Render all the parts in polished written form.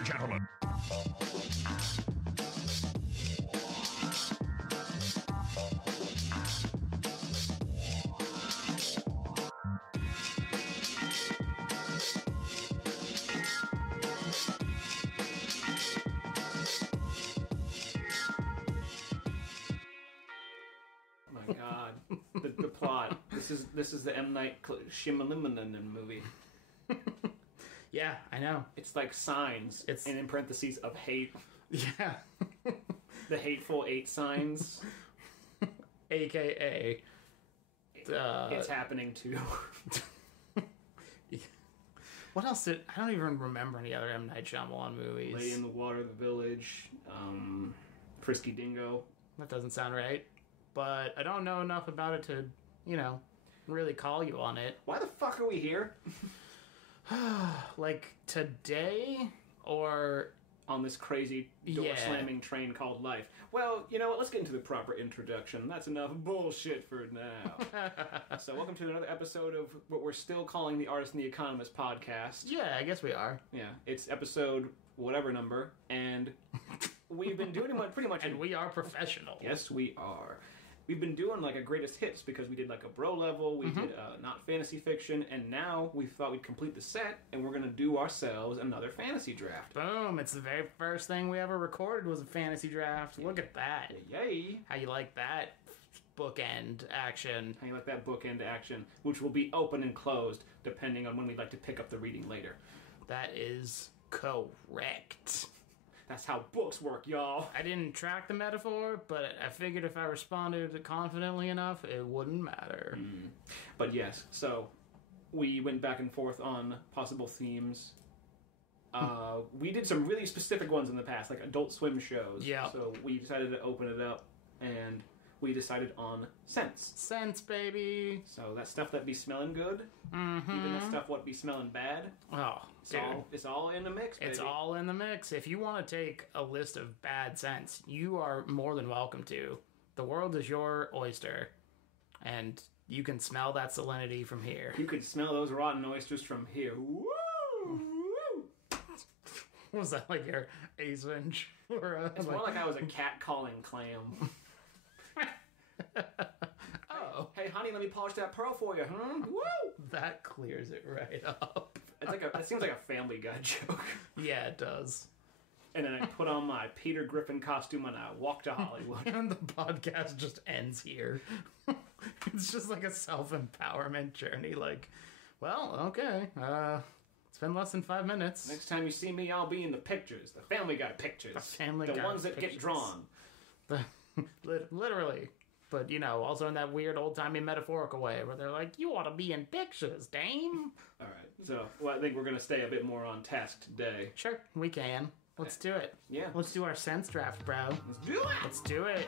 and gentlemen. Oh my god, the plot. This is the M. Night Shyamalan movie. Yeah, I know. It's like Signs, and in parentheses of hate. Yeah. The Hateful Eight signs. AKA. It's happening too. What else I don't even remember any other M. Night Shyamalan movies. Lady in the Water, The Village, Frisky Dingo. That doesn't sound right. But I don't know enough about it to, really call you on it. Why the fuck are we here? Like, today? Or... on this crazy door-slamming train called life. Well, you know what? Let's get into the proper introduction. That's enough bullshit for now. So welcome to another episode of what we're still calling the Artist and the Economist podcast. Yeah, I guess we are. Yeah, it's episode whatever number, and we've been doing it pretty much... And we are professional. Yes, we are. We've been doing like a greatest hits because we did like a bro level, we did not fantasy fiction, and now we thought we'd complete the set, and we're going to do ourselves another fantasy draft. Boom! It's the very first thing we ever recorded was a fantasy draft. Look at that. Yay! How you like that bookend action? How you like that bookend action, which will be open and closed depending on when we'd like to pick up the reading later. That is correct. That's how books work, y'all. I didn't track the metaphor, but I figured if I responded confidently enough, it wouldn't matter. But yes, so we went back and forth on possible themes. We did some really specific ones in the past, like Adult Swim shows. Yeah. So we decided to open it up, and we decided on scents. Scents, baby. So that stuff that be smelling good, even that stuff what be smelling bad. Oh, It's all in the mix, baby. It's all in the mix. If you want to take a list of bad scents, you are more than welcome to. The world is your oyster, and you can smell that salinity from here. You could smell those rotten oysters from here. Woo! Woo! Was that like your Ace Ventura? It's more like I was a cat calling clam. Oh. Hey, honey, let me polish that pearl for you. Woo! That clears it right up. It seems like a Family Guy joke. Yeah, it does. And then I put on my Peter Griffin costume and I walk to Hollywood. And the podcast just ends here. It's just like a self-empowerment journey. Like, well, okay. It's been less than 5 minutes. Next time you see me, I'll be in the pictures. The Family Guy pictures. The Family Guy ones that pictures. get drawn. Literally. But, also in that weird old-timey metaphorical way where they're like, you ought to be in pictures, dame. All right. So, I think we're going to stay a bit more on task today. Sure, we can. Let's do it. Yeah. Let's do our sense draft, bro. Let's do it! Let's do it.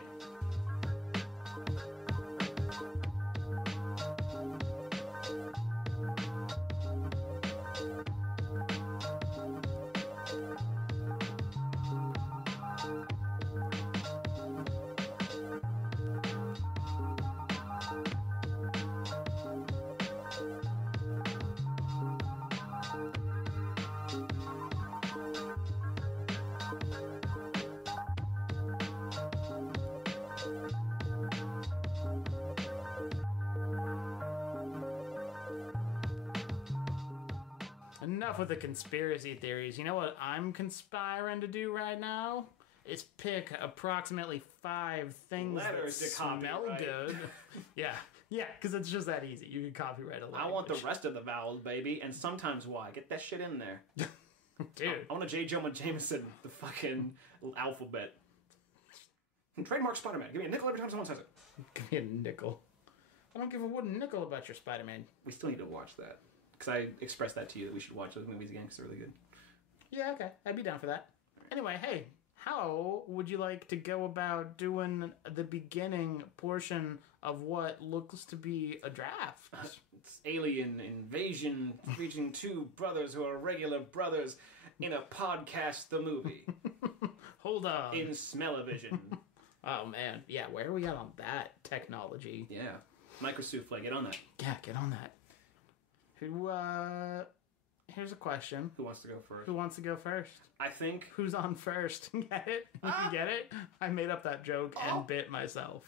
Enough with the conspiracy theories. You know what I'm conspiring to do right now? Is pick approximately 5 things Letters that to smell copyright. good. Yeah, because it's just that easy. You can copyright a language. I want the rest of the vowels, baby, and sometimes Y. Get that shit in there. Dude. I want a J. Jonah Jameson, the fucking alphabet. Trademark Spider-Man. Give me a nickel every time someone says it. Give me a nickel. I don't give a wooden nickel about your Spider-Man. We still need to watch that. Because I expressed that to you that we should watch those movies again because they're really good. Yeah, okay. I'd be down for that. Anyway, hey, how would you like to go about doing the beginning portion of what looks to be a draft? It's alien invasion featuring 2 brothers who are regular brothers in a podcast, the movie. Hold on. In smell-o-vision. Oh, man. Yeah, where are we at on that technology? Yeah. Microsouffle, get on that. Yeah, get on that. Who, Here's a question. Who wants to go first? Who wants to go first? I think... Who's on first? Get it? You get it? I made up that joke and bit myself.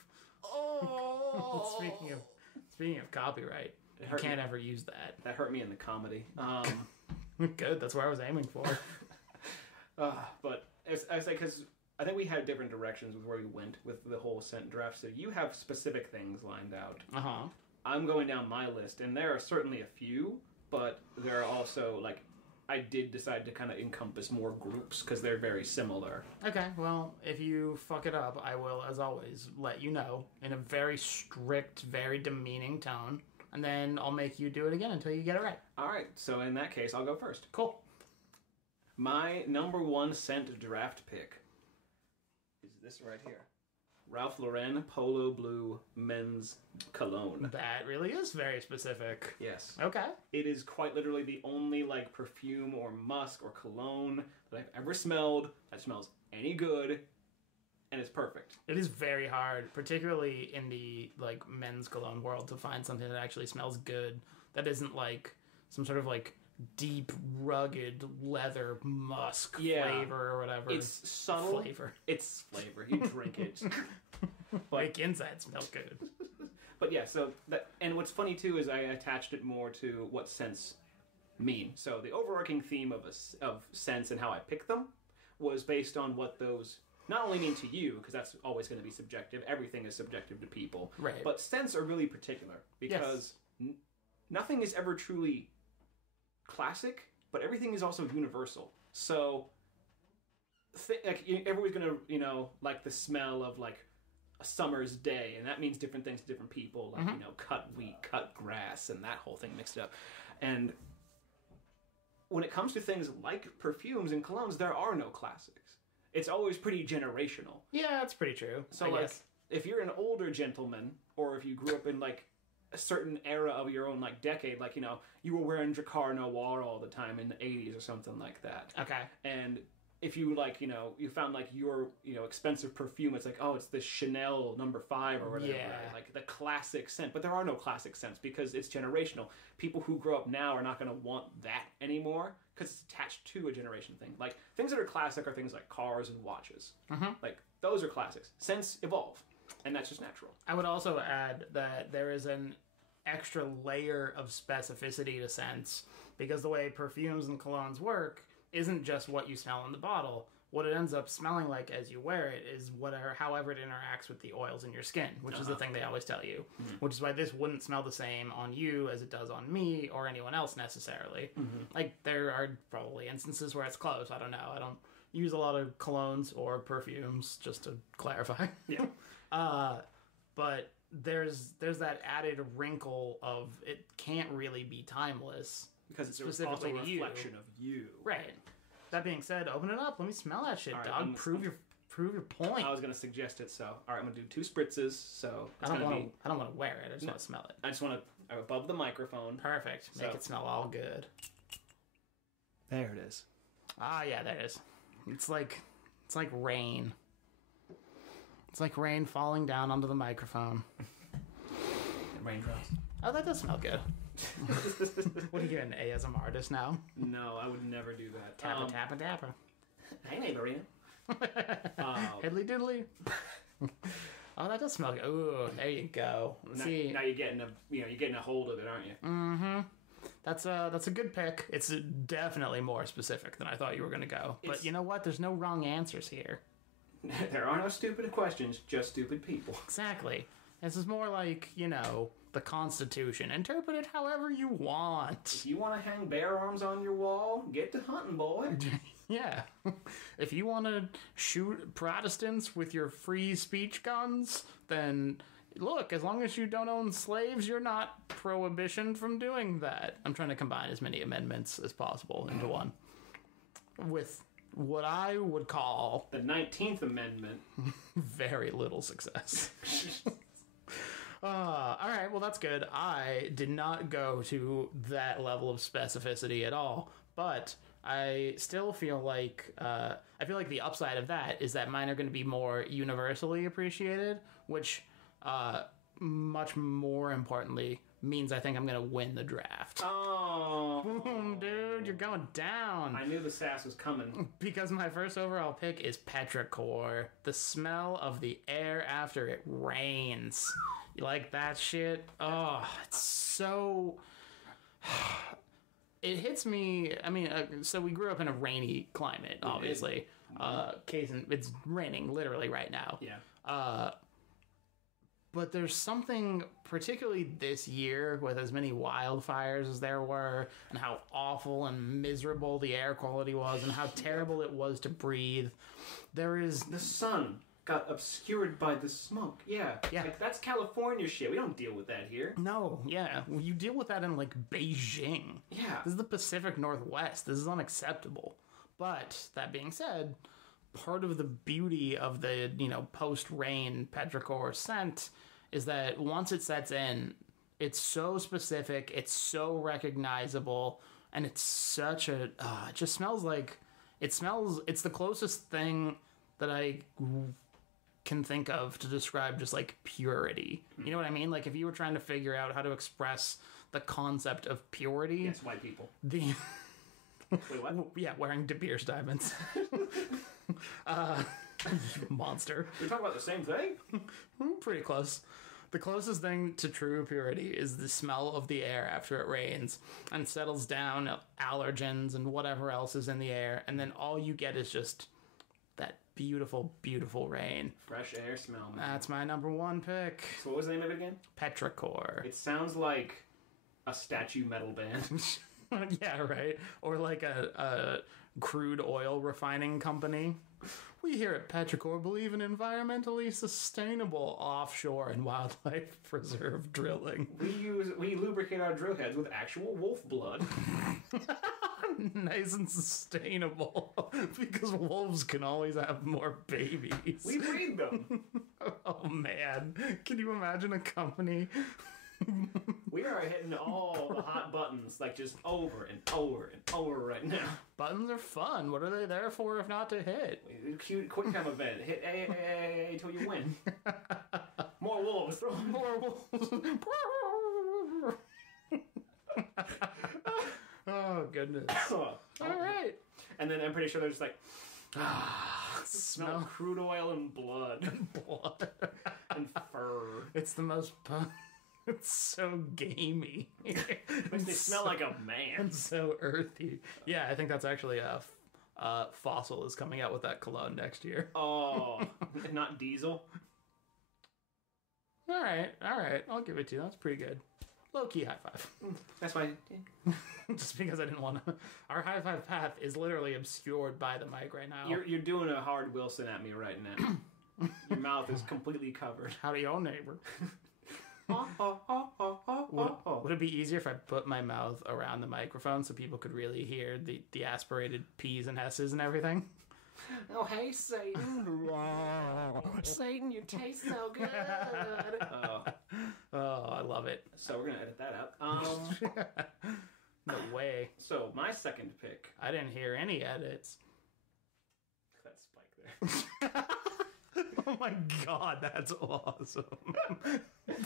Oh! Speaking of copyright, you can't ever use that. That hurt me in the comedy. Good, that's where I was aiming for. But I was like, because I think we had different directions with where we went with the whole scent draft. So you have specific things lined out. Uh-huh. I'm going down my list, and there are certainly a few, but there are also, like, I did decide to kind of encompass more groups because they're very similar. Okay, well, if you fuck it up, I will, as always, let you know in a very strict, very demeaning tone, and then I'll make you do it again until you get it right. All right, so in that case, I'll go first. Cool. My number one scent draft pick is this right here. Ralph Lauren Polo Blue Men's Cologne. That really is very specific. Yes. Okay. It is quite literally the only, like, perfume or musk or cologne that I've ever smelled that smells any good, and it's perfect. It is very hard, particularly in the, like, men's cologne world, to find something that actually smells good, that isn't, like, some sort of, like, deep, rugged leather musk flavor or whatever. It's subtle. Flavor. It's flavor. You drink it. But make inside smell good. But yeah, so that, and what's funny too is I attached it more to what scents mean. So the overarching theme of scents and how I pick them was based on what those not only mean to you, because that's always going to be subjective. Everything is subjective to people. Right. But scents are really particular because nothing is ever truly classic, but everything is also universal. So, like, everybody's gonna, like the smell of, like, a summer's day, and that means different things to different people, like, cut wheat, cut grass, and that whole thing mixed up. And when it comes to things like perfumes and colognes, there are no classics. It's always pretty generational. Yeah, that's pretty true. So, if you're an older gentleman, or if you grew up in, like, a certain era of your own, like, decade, like, you were wearing Drakkar Noir all the time in the 80s or something like that. Okay. And if you, like, you found, like, your, expensive perfume, it's like, oh, it's the Chanel No. 5 or whatever. Yeah. Right? Like, the classic scent. But there are no classic scents because it's generational. People who grow up now are not going to want that anymore because it's attached to a generation thing. Like, things that are classic are things like cars and watches. Like, those are classics. Scents evolve. And that's just natural. I would also add that there is an extra layer of specificity to scents because the way perfumes and colognes work isn't just what you smell in the bottle. What it ends up smelling like as you wear it is however it interacts with the oils in your skin, which is the thing they always tell you. Which is why this wouldn't smell the same on you as it does on me or anyone else necessarily. Like, there are probably instances where it's close. I don't know. I don't use a lot of colognes or perfumes, just to clarify. Yeah. But there's that added wrinkle of it can't really be timeless. Because it's also a reflection of you. Right. That being said, open it up. Let me smell that shit, right, dog. Prove your point. I was going to suggest it, so... Alright, I'm going to do 2 spritzes, so... I don't want to wear it. I just want to smell it. I just want to... Above the microphone. Perfect. Make it smell all good. There it is. Ah, yeah, there it is. It's like rain. It's like rain falling down onto the microphone. Raindrops. Oh, that does smell good. What are you, an ASMR artist now? No, I would never do that. Tappa, tappa. Hey, neighborina. Hiddly diddly. Oh, that does smell good. Ooh, there you go. Now you're getting you're getting a hold of it, aren't you? Mm-hmm. That's a good pick. It's definitely more specific than I thought you were going to go. But you know what? There's no wrong answers here. There are no stupid questions, just stupid people. Exactly. This is more like, the Constitution. Interpret it however you want. If you want to hang bear arms on your wall, get to hunting, boy. Yeah. If you want to shoot Protestants with your free speech guns, then look, as long as you don't own slaves, you're not prohibition from doing that. I'm trying to combine as many amendments as possible into one. With what I would call... the 19th Amendment. Very little success. All right, well, that's good. I did not go to that level of specificity at all, but I still feel like the upside of that is that mine are going to be more universally appreciated, which much more importantly means I think I'm going to win the draft. Oh, dude. dude. You're going down. I knew the sass was coming. Because my first overall pick is petrichor. The smell of the air after it rains. You like that shit? Oh, it's so... It hits me... I mean, so we grew up in a rainy climate, obviously. It's raining literally right now. Yeah. But there's something, particularly this year, with as many wildfires as there were, and how awful and miserable the air quality was, and how terrible it was to breathe. There is... The sun got obscured by the smoke. Yeah. Like, that's California shit. We don't deal with that here. No, yeah. You deal with that in, like, Beijing. Yeah. This is the Pacific Northwest. This is unacceptable. But, that being said, part of the beauty of the, post-rain petrichor scent is that once it sets in, it's so specific, it's so recognizable, and it's such a... it just smells like... It's the closest thing that I can think of to describe just, like, purity. You know what I mean? Like, if you were trying to figure out how to express the concept of purity... Yes, white people. Wait, what? Yeah, wearing De Beers diamonds. Monster. We talk about the same thing? Pretty close. The closest thing to true purity is the smell of the air after it rains and settles down allergens and whatever else is in the air, and then all you get is just that beautiful, beautiful rain. Fresh air smell, man. That's my number one pick. So what was the name of it again? Petrichor. It sounds like a statue metal band. Yeah, right. Or like a crude oil refining company. We here at Petrichor believe in environmentally sustainable offshore and wildlife preserve drilling. We lubricate our drill heads with actual wolf blood. Nice and sustainable. Because wolves can always have more babies. We breed them. Oh man. Can you imagine a company... We are hitting all the hot buttons, like just over and over and over right now. Buttons are fun. What are they there for if not to hit? Cute quick time event. Hit A till you win. More wolves. More wolves. Oh, goodness. All right. And then I'm pretty sure they're just like, smell crude oil and blood. And fur. It's the most... It's so gamey. Makes me smell like a man. And so earthy. Yeah, I think that's actually Fossil is coming out with that cologne next year. Oh, not Diesel? All right. I'll give it to you. That's pretty good. Low-key high five. That's why... Just because I didn't want to... Our high five path is literally obscured by the mic right now. You're doing a hard Wilson at me right now. Your mouth is completely covered. Howdy, your neighbor. Would it be easier if I put my mouth around the microphone so people could really hear the aspirated P's and S's and everything? Oh, hey, Satan. Satan, you taste so good. Oh, I love it. So we're going to edit that out. No way. So, my second pick. I didn't hear any edits. That spike there. Oh my god, that's awesome.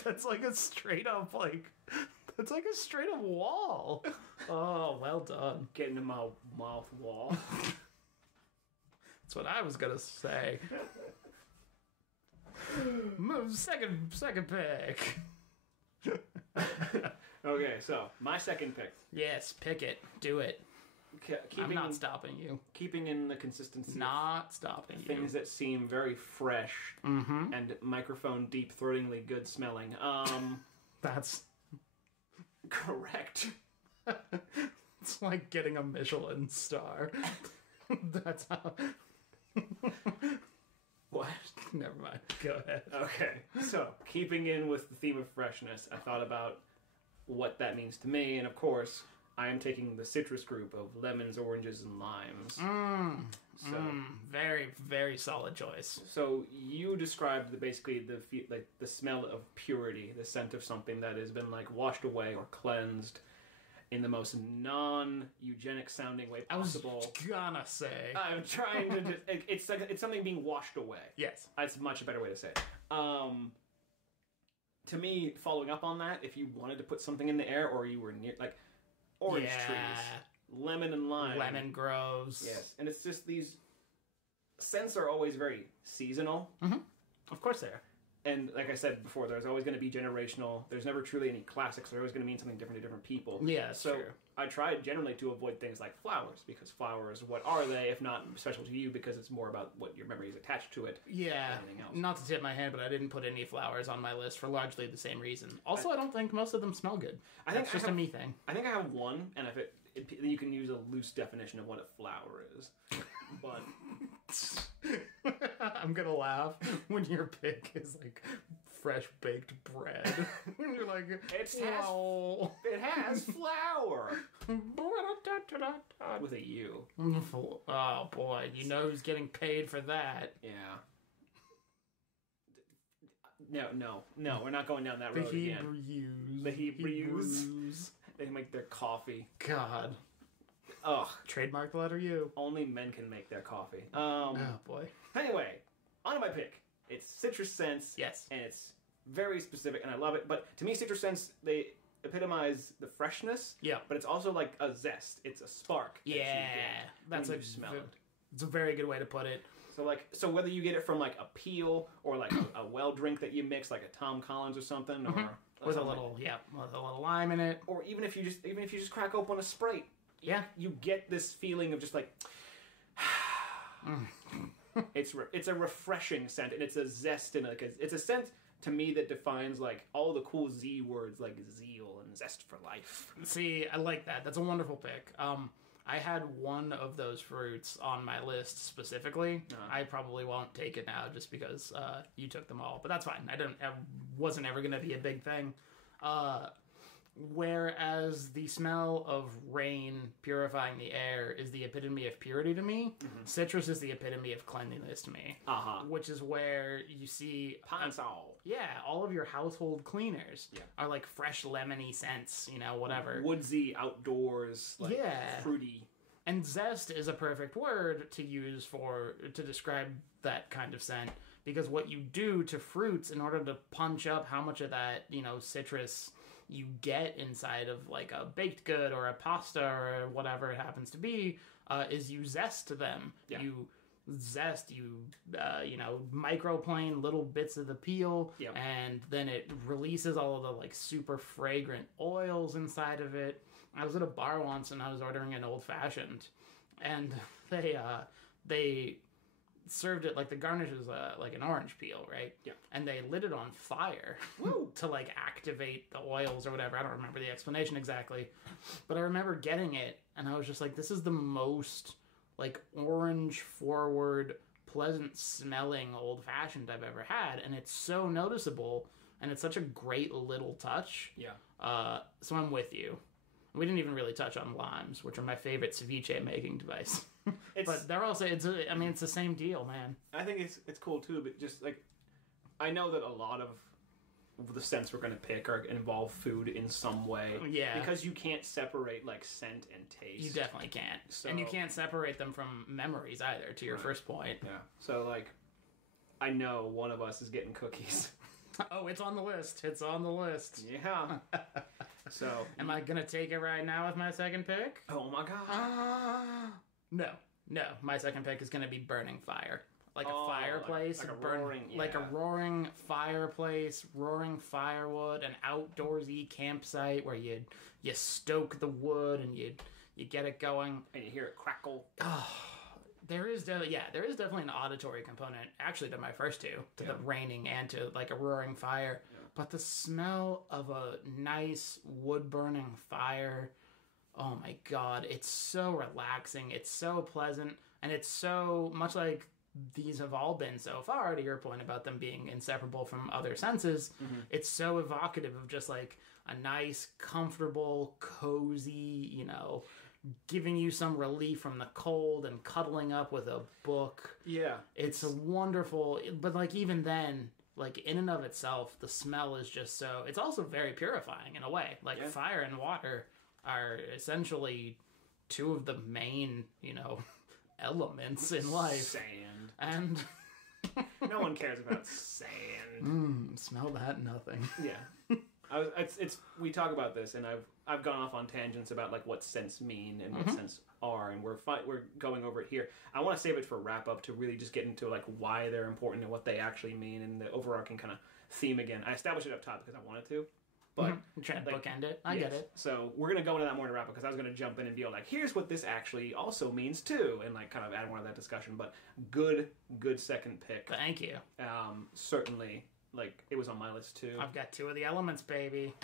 That's like a straight up wall. Oh, well done. Get into my mouth wall. That's what I was gonna say. Move second pick. Okay, so my second pick. Yes, pick it. Do it. I'm not stopping you. Keeping in the consistency. Not stopping you. Things that seem very fresh and microphone deep-throatingly good smelling. That's correct. It's like getting a Michelin star. That's how... What? Never mind. Go ahead. Okay. So, keeping in with the theme of freshness, I thought about what that means to me, and of course... I am taking the citrus group of lemons, oranges, and limes. Very, very solid choice. So you described basically the smell of purity, the scent of something that has been like washed away or cleansed in the most non-eugenic sounding way possible. I was gonna say. I'm trying to. It's something being washed away. Yes, that's a much better way to say it. To me, following up on that, if you wanted to put something in the air or you were near like. Orange trees. lemon and lime. Lemon grows. Yes, and it's just these scents are always very seasonal. Mm-hmm. Of course they are. And like I said before, there's always going to be generational. There's never truly any classics. They're always going to mean something different to different people. Yeah, so true. I try generally to avoid things like flowers, because flowers, what are they if not special to you? Because it's more about what your memory is attached to it. Yeah, than anything else. Not to tip my hand, but I didn't put any flowers on my list for largely the same reason. Also, I don't think most of them smell good. I think it's just a me thing. I think I have one, and if you can use a loose definition of what a flower is. But I'm gonna laugh when your pick is like fresh baked bread. When you're like, it has flour with a U. Oh boy, you know who's getting paid for that? Yeah. No, we're not going down that road again. The Hebrews. They make their coffee. God. Ugh. Trademark the letter U. Only men can make their coffee. Oh boy. Anyway, on to my pick. It's citrus scents. Yes. And it's very specific, and I love it. But to me, citrus scents, they epitomize the freshness. Yeah. But it's also like a zest. It's a spark. That's a smell it. It's a very good way to put it. So whether you get it from like a peel or like a well drink that you mix, like a Tom Collins or something, or with a little lime in it, or even if you just crack open a Sprite, you get this feeling of just like it's a refreshing scent, and it's a zest and it's a scent to me that defines like all the cool Z words like zeal and zest for life. See, I like that. That's a wonderful pick. I had one of those fruits on my list specifically. I probably won't take it now just because you took them all, but that's fine. I wasn't ever going to be a big thing. Whereas the smell of rain purifying the air is the epitome of purity to me, citrus is the epitome of cleanliness to me. Which is where you see Pine-Sol. All of your household cleaners are like fresh lemony scents, whatever. Woodsy, outdoors, fruity. And zest is a perfect word to use to describe that kind of scent, because what you do to fruits in order to punch up how much of that, citrus you get inside of like a baked good or a pasta or whatever it happens to be, is you zest them. Yeah. You microplane little bits of the peel, and then it releases all of the like super fragrant oils inside of it. I was at a bar once and I was ordering an old fashioned, and they served it like the garnish is like an orange peel, right? Yeah. And they lit it on fire to like activate the oils or whatever. I don't remember the explanation exactly, but I remember getting it and I was just like, this is the most like orange forward, pleasant smelling old fashioned I've ever had, and it's so noticeable and it's such a great little touch. Yeah. So I'm with you. We didn't even really touch on limes, which are my favorite ceviche making device. But they're also, it's the same deal, man. I think it's cool too, but just like, I know that a lot of the scents we're going to pick are involve food in some way. Yeah. Because you can't separate like scent and taste. You definitely can't. So, and you can't separate them from memories either, to your first point. Yeah. So like, I know one of us is getting cookies. Oh, it's on the list. It's on the list. Yeah. So. Am I going to take it right now with my second pick? Oh my god. No. My second pick is going to be burning fire. Like a fireplace. Like a roaring fireplace, roaring firewood, an outdoorsy campsite where you stoke the wood and you get it going. And you hear it crackle. Oh, there is definitely an auditory component, actually, to my first two, to the raining and to like a roaring fire. Yeah. But the smell of a nice wood-burning fire, oh my god, it's so relaxing, it's so pleasant, and it's so much like these have all been so far, to your point about them being inseparable from other senses. It's so evocative of just like a nice, comfortable, cozy, giving you some relief from the cold and cuddling up with a book. Yeah. It's a wonderful, but like even then, like in and of itself, the smell is just so, it's also very purifying in a way. Like fire and water are essentially two of the main, elements in life. Sand. And no one cares about sand. Smell that nothing. Yeah. We talk about this, and I've gone off on tangents about like what scents mean and what scents are, and we're going over it here. I want to save it for wrap up to really just get into like why they're important and what they actually mean and the overarching kind of theme again. I established it up top because I wanted to. But I'm trying to bookend it. I get it. So we're going to go into that more in wrap up because I was going to jump in and be like, here's what this actually also means too, and like kind of add more to that discussion. But good second pick. Thank you. Certainly, like it was on my list too. I've got 2 of the elements, baby.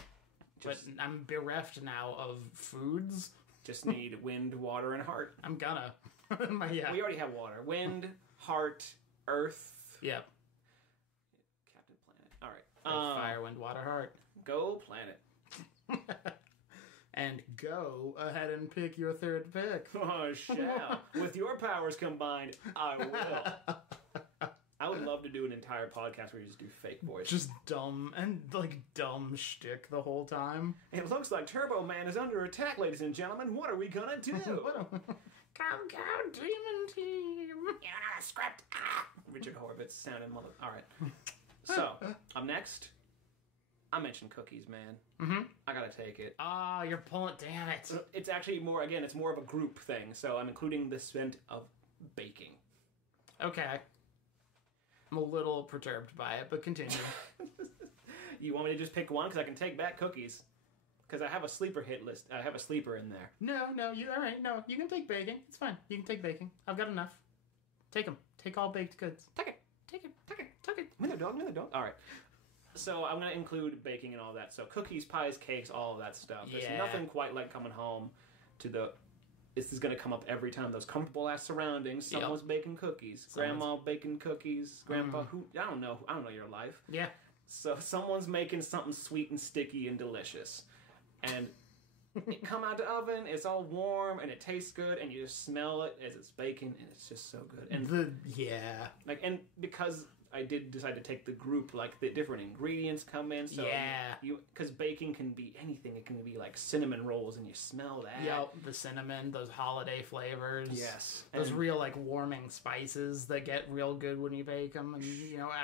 But I'm bereft now of foods. Just need wind, water, and heart. I'm gonna. Yeah. We already have water. Wind, heart, earth. Yep. Captain Planet. All right. Fire, wind, water, heart. Go planet. And go ahead and pick your third pick. Oh, shall. With your powers combined, I will. I would love to do an entire podcast where you just do fake voice. Just dumb shtick the whole time. It looks like Turbo Man is under attack, ladies and gentlemen. What are we gonna do? Come, demon team. Yeah, script. Richard Horvitz sounded mother. All right. So, up next, I mentioned cookies, man. Mm-hmm. I gotta take it. You're pulling. Damn it. It's actually it's more of a group thing. So I'm including the scent of baking. Okay. I'm a little perturbed by it, but continue. You want me to just pick one? Because I can take back cookies. Because I have a sleeper hit list. I have a sleeper in there. No, all right, no, you can take baking. It's fine. You can take baking. I've got enough. Take them. Take all baked goods. Take it. Minute dog. All right. So I'm going to include baking and all that. So cookies, pies, cakes, all of that stuff. There's nothing quite like coming home to this is going to come up every time. Those comfortable ass surroundings. Someone's baking cookies. Grandma baking cookies. Grandpa, I don't know your life. Yeah. So someone's making something sweet and sticky and delicious. And it come out the oven, it's all warm, and it tastes good, and you just smell it as it's baking, and it's just so good. And and because I did decide to take the group, like the different ingredients come in. So because baking can be anything. It can be like cinnamon rolls, and you smell that. Yep, the cinnamon, those holiday flavors. Yes, those real like warming spices that get real good when you bake them, and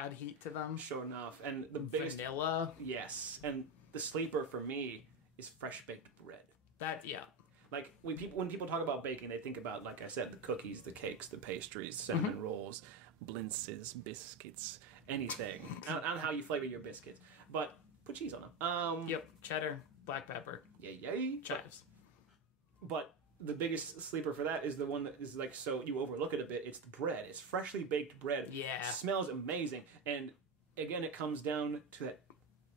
add heat to them. Sure enough, and the biggest vanilla. Yes, and the sleeper for me is fresh baked bread. Like when people talk about baking, they think about, like I said, the cookies, the cakes, the pastries, cinnamon rolls, blintzes, biscuits, anything. I don't know how you flavor your biscuits, but put cheese on them. Yep, cheddar, black pepper, chives. But the biggest sleeper for that is the one that is like, so you overlook it a bit. It's the bread. It's freshly baked bread. Yeah, it smells amazing, and again, it comes down to that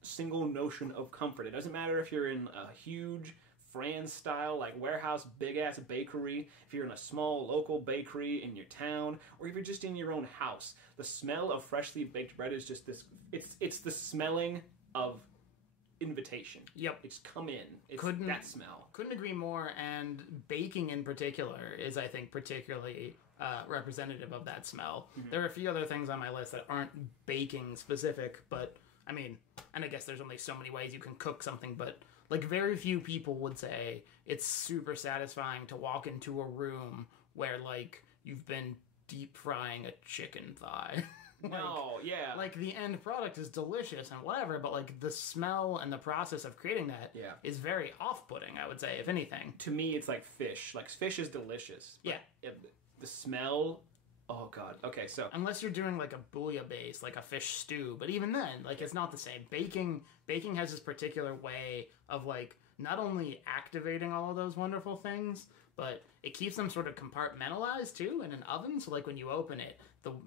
single notion of comfort. It doesn't matter if you're in a huge Fran-style, like warehouse, big-ass bakery, if you're in a small local bakery in your town, or if you're just in your own house. The smell of freshly baked bread is just this, it's the smelling of invitation. Yep. It's come in. It's that smell. Couldn't agree more, and baking in particular is, I think, particularly representative of that smell. Mm-hmm. There are a few other things on my list that aren't baking specific, but, I mean, and I guess there's only so many ways you can cook something, but like, very few people would say it's super satisfying to walk into a room where, like, you've been deep frying a chicken thigh. Like, the end product is delicious and whatever, but, like, the smell and the process of creating that is very off-putting, I would say, if anything. To me, it's like fish. Like, fish is delicious. The smell... Oh, God. Okay, so... Unless you're doing, like, a bouillabaisse, like a fish stew. But even then, like, it's not the same. Baking has this particular way of, like, not only activating all of those wonderful things, but it keeps them sort of compartmentalized, too, in an oven. So, like, when you open it,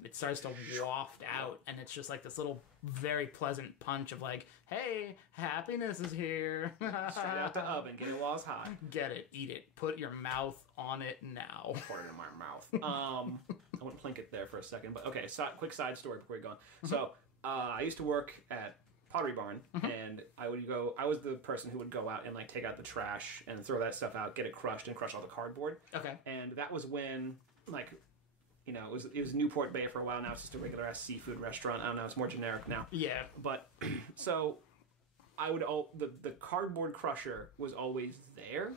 it starts to waft out, and it's just, like, this little very pleasant punch of, like, hey, happiness is here. Straight out the oven. Get it while it's hot. Get it. Eat it. Put your mouth on it now. Put it in my mouth. I wouldn't plink it there for a second, but okay, quick side story before we go on. So, I used to work at Pottery Barn, and I was the person who would go out and, like, take out the trash and throw that stuff out, get it crushed, and crush all the cardboard. Okay. And that was when, like, it was Newport Bay for a while. Now it's just a regular ass seafood restaurant. I don't know, it's more generic now. Yeah. But, so, the cardboard crusher was always there,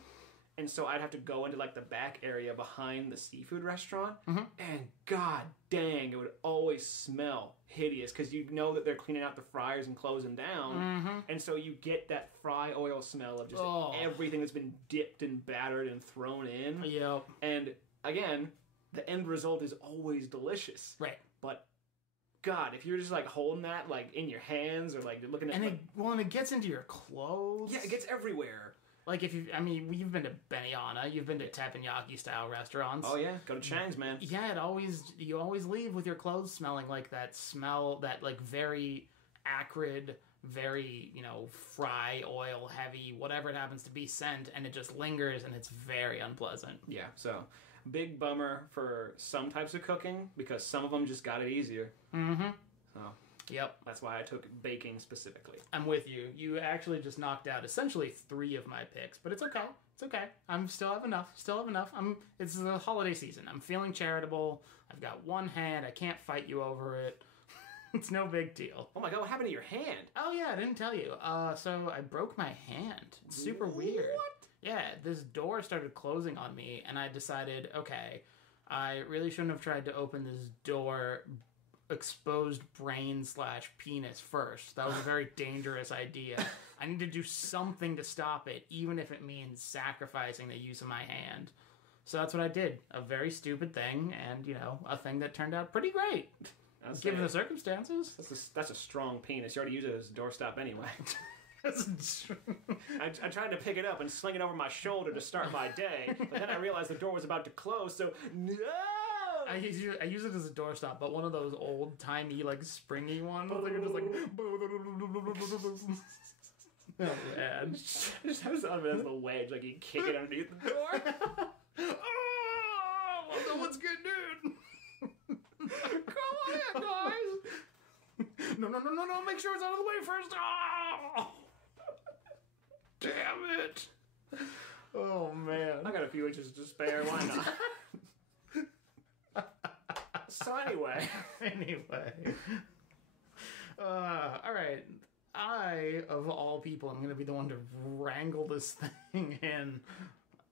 And so I'd have to go into like the back area behind the seafood restaurant, Mm-hmm. and god dang, it would always smell hideous because you know that they're cleaning out the fryers and closing down, Mm-hmm. and so you get that fry oil smell of just everything that's been dipped and battered and thrown in. Yep. And again, the end result is always delicious. Right. But God, if you're just like holding that like in your hands or like looking at And like, and it gets into your clothes. yeah, it gets everywhere. Like if you've been to Benihana, you've been to teppanyaki style restaurants. Oh yeah, go to Chang's, man. Yeah, you always leave with your clothes smelling like that smell, that like very acrid, very, fry oil heavy, whatever it happens to be scent, and it just lingers and it's very unpleasant. Yeah, so big bummer for some types of cooking because some of them just got it easier. Mm-hmm. So yep. That's why I took baking specifically. I'm with you. You actually just knocked out essentially 3 of my picks, but it's okay. It's okay. I'm still have enough. It's the holiday season. I'm feeling charitable. I've got one hand. I can't fight you over it. It's no big deal. Oh my god, what happened to your hand? Oh yeah, I didn't tell you. So I broke my hand. It's super weird. What? Yeah, this door started closing on me, and I decided, okay, I really shouldn't have tried to open this door exposed brain/penis first. That was a very dangerous idea. I need to do something to stop it, even if it means sacrificing the use of my hand. So that's what I did. A very stupid thing, and, a thing that turned out pretty great, given the circumstances. That's a strong penis. You already use it as a doorstop anyway. I tried to pick it up and sling it over my shoulder to start my day, but then I realized the door was about to close, so no! I use it as a doorstop, but one of those old-timey, like, springy ones. Like, you're just like... Oh, man. I just have this on as a wedge, like you kick it underneath the door. Oh, no one's getting in. Come on in, guys. No, make sure it's out of the way first. Oh! Damn it. Oh, man. I got a few inches to spare, why not? So anyway. All right. I, of all people, am going to be the one to wrangle this thing in.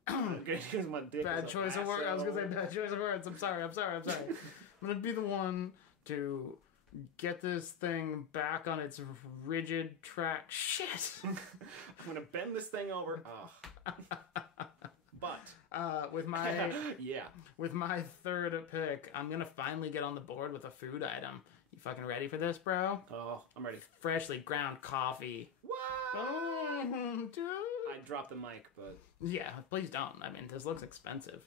My dick Bad choice of words. I was going to say bad choice of words. I'm sorry. I'm going to be the one to get this thing back on its rigid track. Shit! I'm going to bend this thing over. Oh. But with my yeah, with my third pick, I'm going to finally get on the board with a food item. You fucking ready for this, bro? Oh, I'm ready. Freshly ground coffee. What? Oh, dude. I dropped the mic, but... Yeah, please don't. I mean, this looks expensive.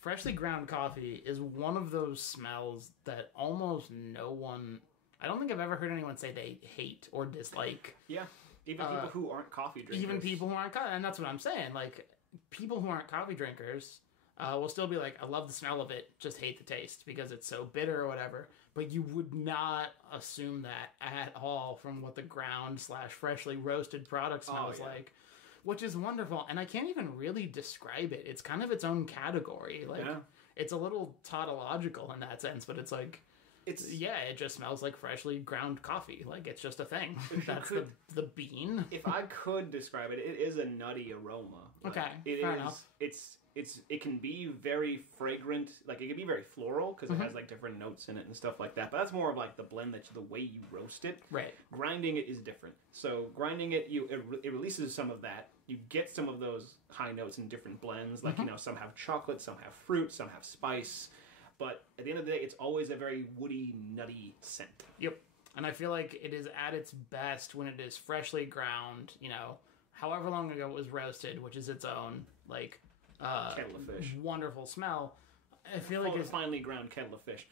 Freshly ground coffee is one of those smells that almost no one... I don't think I've ever heard anyone say they hate or dislike. Yeah, even people who aren't coffee drinkers. Even people who aren't coffee... And that's what I'm saying. Like, people who aren't coffee drinkers will still be like, I love the smell of it, just hate the taste because it's so bitter or whatever. But you would not assume that at all from what the ground/freshly roasted product smells like, which is wonderful. And I can't even really describe it. It's kind of its own category. Like, it's a little tautological in that sense, but it's like, it just smells like freshly ground coffee. Like, it's just a thing. That's the bean. If I could describe it, it is a nutty aroma. Like, okay, fair enough. It can be very fragrant, like it can be very floral because it has like different notes in it and stuff like that. But that's more of like the blend, the way you roast it. Right. Grinding it is different. So grinding it, it releases some of that. You get some of those high notes in different blends. Like some have chocolate, some have fruit, some have spice. But at the end of the day, it's always a very woody, nutty scent. Yep. And I feel like it is at its best when it is freshly ground. However long ago it was roasted, which is its own like. Kettle of fish. Wonderful smell. I feel like it's finely ground kettle of fish.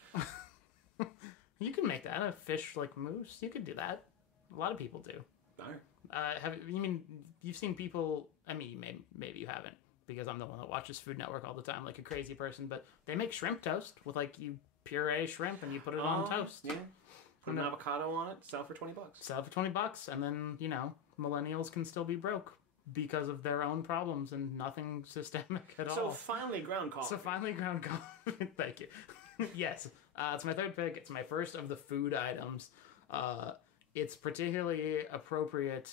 You can make that a fish like mousse. You could do that. A lot of people do. You've seen people? I mean, maybe you haven't because I'm the one that watches Food Network all the time, like a crazy person. But they make shrimp toast with like you puree shrimp and you put it on toast. Yeah. Put an avocado on it. Sell for $20. Sell for $20, and then millennials can still be broke. Because of their own problems and nothing systemic at all. So finely ground coffee. Thank you. Yes. It's my third pick. It's my first of the food items. it's particularly appropriate,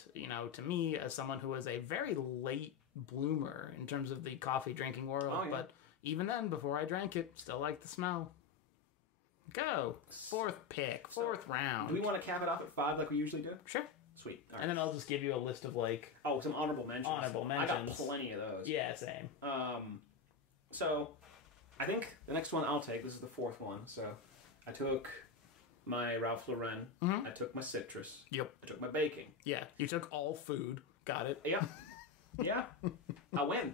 to me as someone who is a very late bloomer in terms of the coffee drinking world. Oh, yeah. But even then, before I drank it, still like the smell. Go. Fourth round. Do we want to cap it off at 5 like we usually do? Sure. Sweet. All right. And then I'll just give you a list of some honorable mentions. I got plenty of those. Yeah, same. So I think the next one I'll take, this is the 4th one. So I took my Ralph Lauren. I took my citrus. Yep. I took my baking. Yeah, you took all food. Got it. Yep. Yeah. I win.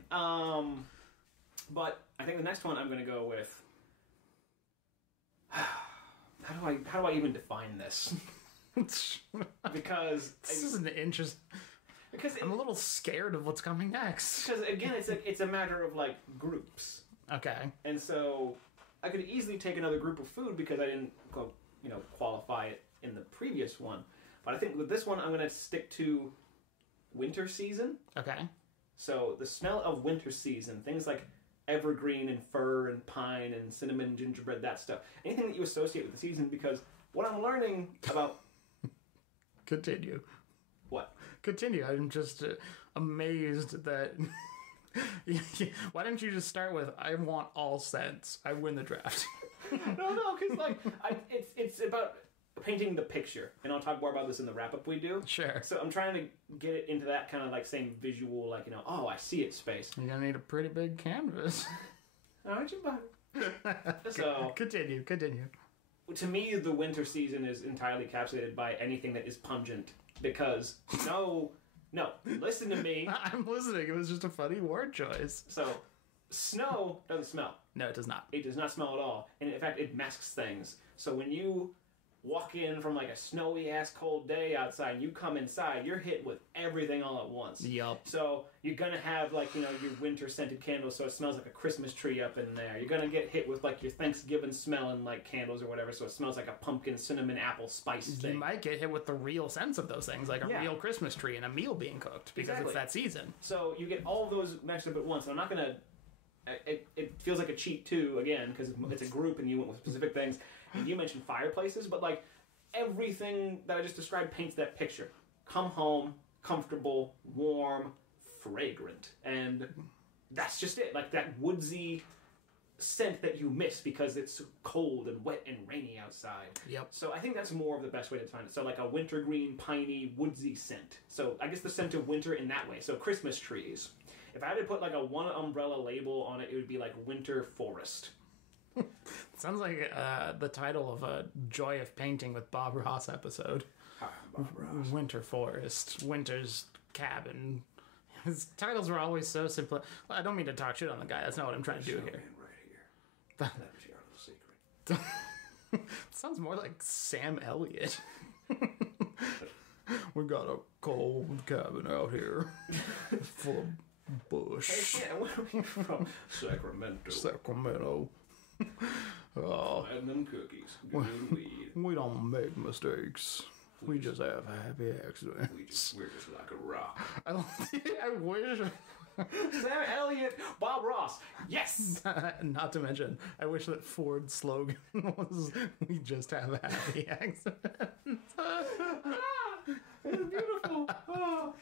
But I think the next one I'm going to go with. How do I even define this? Because this is an interest. Because I'm a little scared of what's coming next. Because again, it's a matter of groups. Okay. And so I could easily take another group of food because I didn't qualify it in the previous one. But I think with this one I'm going to stick to winter season. Okay. So the smell of winter season, things like evergreen and fir and pine and cinnamon, gingerbread, that stuff. Anything that you associate with the season, because what I'm learning about... Continue. What? Continue. I'm just amazed that... Why didn't you just start with, I want all scents. I win the draft. No, because it's about painting the picture, and I'll talk more about this in the wrap-up we do. Sure. So I'm trying to get it into that kind of same visual, oh, I see it space. You're gonna need a pretty big canvas. Aren't you, buddy? So continue. To me, the winter season is entirely encapsulated by anything that is pungent, because no, listen to me. I'm listening. It was just a funny word choice. So, snow doesn't smell. No, it does not. It does not smell at all, and in fact, it masks things. So when you walk in from a snowy ass cold day outside and you come inside, you're hit with everything all at once. Yup. So you're gonna have your winter scented candles, so it smells like a Christmas tree up in there. You're gonna get hit with your Thanksgiving smelling candles or whatever, so it smells like a pumpkin, cinnamon, apple spice thing. You might get hit with the real sense of those things, like a real Christmas tree and a meal being cooked, because it's that season. So you get all of those mixed up at once. And I'm not gonna. It feels like a cheat too, again, because it's a group and you went with specific things. And you mentioned fireplaces, but everything that I just described paints that picture. Come home, comfortable, warm, fragrant. And that's just it. That woodsy scent that you miss because it's cold and wet and rainy outside. Yep. So I think that's more of the best way to define it. So a wintergreen, piney, woodsy scent. So I guess the scent of winter in that way. So Christmas trees. If I had to put a one umbrella label on it, it would be winter forest. Sounds like the title of a Joy of Painting with Bob Ross episode. Hi, Bob Ross. Winter Forest, Winter's Cabin. His titles were always so simple. Well, I don't mean to talk shit on the guy. That's not what I'm trying to do here. Right here. That was your little secret. Sounds more like Sam Elliott. We got a cold cabin out here full of bush. Hey, yeah, where are we from? Sacramento. Oh, and them cookies. Good weed. We don't make mistakes. We just have happy accidents. We're just like a rock. I wish. Sam Elliott, Bob Ross. Yes. Not to mention, I wish that Ford's slogan was "We just have happy accidents." It's beautiful. Oh.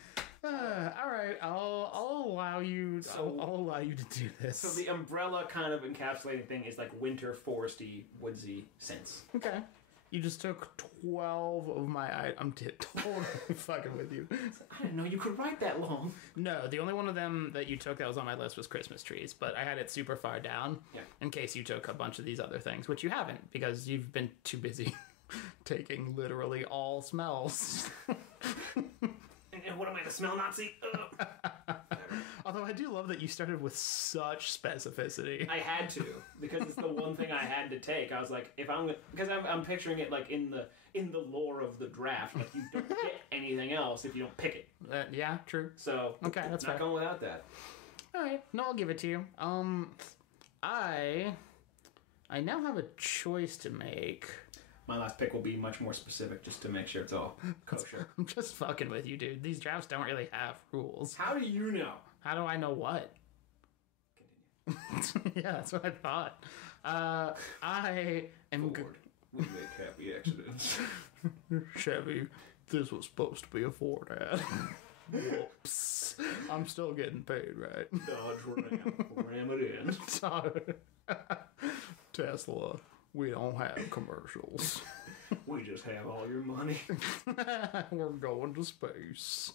All right, I'll allow you. I'll allow you to do this. So the umbrella kind of encapsulating thing is winter, foresty, woodsy scents. Okay. You just took 12 of my I'm totally fucking with you. I didn't know you could write that long. No, the only one of them that you took that was on my list was Christmas trees, but I had it super far down in case you took a bunch of these other things, which you haven't because you've been too busy taking literally all smells. And what am I, the smell Nazi? Although I do love that you started with such specificity. I had to, because it's the one thing I had to take. I was like, because I'm picturing it in the lore of the draft. You don't get anything else if you don't pick it. Yeah, true. So okay, that's not fair. Going without that. All right, no, I'll give it to you. I now have a choice to make. My last pick will be much more specific, just to make sure it's all kosher. I'm just fucking with you, dude. These drafts don't really have rules. How do you know? How do I know what? Continue. Yeah, that's what I thought. I am... Ford, we make happy accidents. Chevy, this was supposed to be a Ford ad. Whoops. I'm still getting paid, right? Dodge ram it in. Tesla, we don't have commercials. We just have all your money. We're going to space.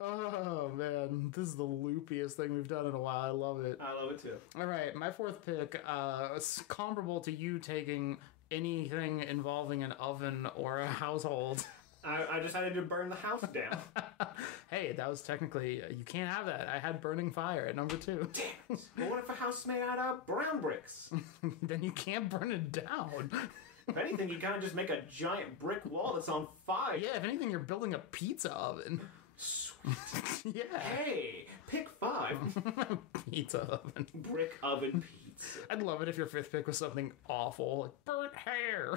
Oh, man. This is the loopiest thing we've done in a while. I love it. I love it, too. All right, my fourth pick is comparable to you taking anything involving an oven or a household. I decided to burn the house down. Hey, that was technically... you can't have that. I had burning fire at number 2. Damn it. But what if a house is made out of brown bricks? Then you can't burn it down. If anything, you kind of just make a giant brick wall that's on fire. Yeah, if anything, you're building a pizza oven. Sweet. Yeah. Hey, pick 5. Pizza oven. Brick oven pizza. I'd love it if your 5th pick was something awful, like burnt hair.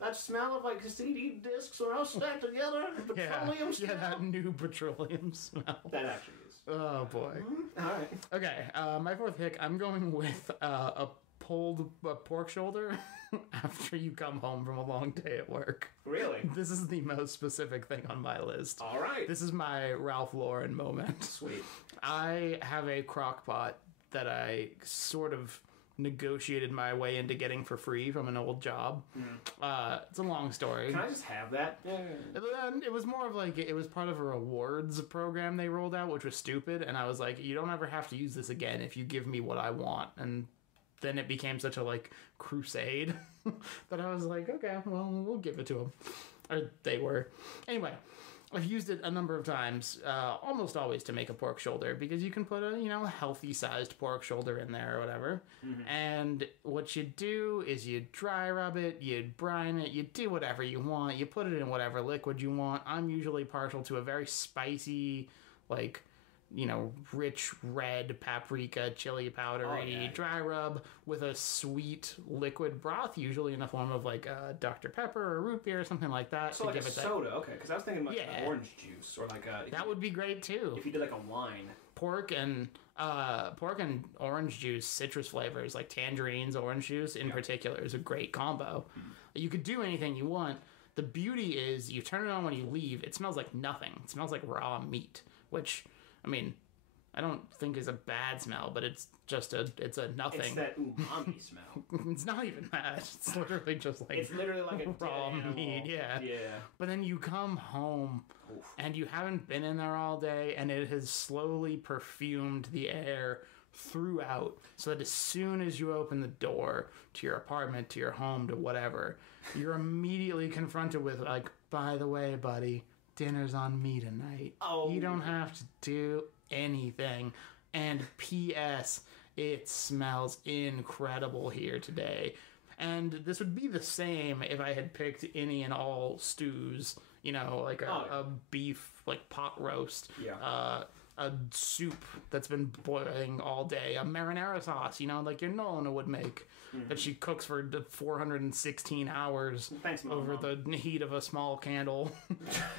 That smell of like CD discs or all stacked together. Petroleum smell. Yeah, that new petroleum smell. That actually is. Oh boy. Mm-hmm. All right. Okay, my 4th pick, I'm going with a pulled pork shoulder after you come home from a long day at work. Really? This is the most specific thing on my list. All right. This is my Ralph Lauren moment. Sweet. I have a crock pot that I sort of negotiated my way into getting for free from an old job. It's a long story. Can I just have that? Yeah. It was more of like, it was part of a rewards program they rolled out, which was stupid, and I was like, you don't ever have to use this again if you give me what I want. And then it became such a like crusade that I was like, okay, well, we'll give it to them. Or they were. Anyway, I've used it a number of times, almost always to make a pork shoulder, because you can put a, healthy sized pork shoulder in there or whatever. Mm-hmm. And what you do is you dry rub it, you brine it, you do whatever you want, you put it in whatever liquid you want. I'm usually partial to a very spicy, like, rich red paprika, chili powdery, dry rub with a sweet liquid broth, usually in the form of like Dr. Pepper or root beer or something like that. So to like give a it soda, okay, because I was thinking like orange juice or like a... That would be great too. If you did like a wine. Pork and orange juice, citrus flavors like tangerines, orange juice in particular is a great combo. You could do anything you want. The beauty is you turn it on when you leave, it smells like nothing. It smells like raw meat, which... I mean, I don't think is a bad smell, but it's a nothing. It's that umami smell. It's not even that. It's literally just like... It's literally like a raw meat, yeah. But then you come home, and you haven't been in there all day, and it has slowly perfumed the air throughout, so that as soon as you open the door to your apartment, to your home, to whatever, you're immediately confronted with like, by the way, buddy... dinner's on me tonight. Oh. You don't have to do anything. And P.S., it smells incredible here today. And this would be the same if I had picked any and all stews, like a beef, like pot roast. Yeah. A soup that's been boiling all day, a marinara sauce, like your Nona would make, that she cooks for 416 hours over the heat of a small candle,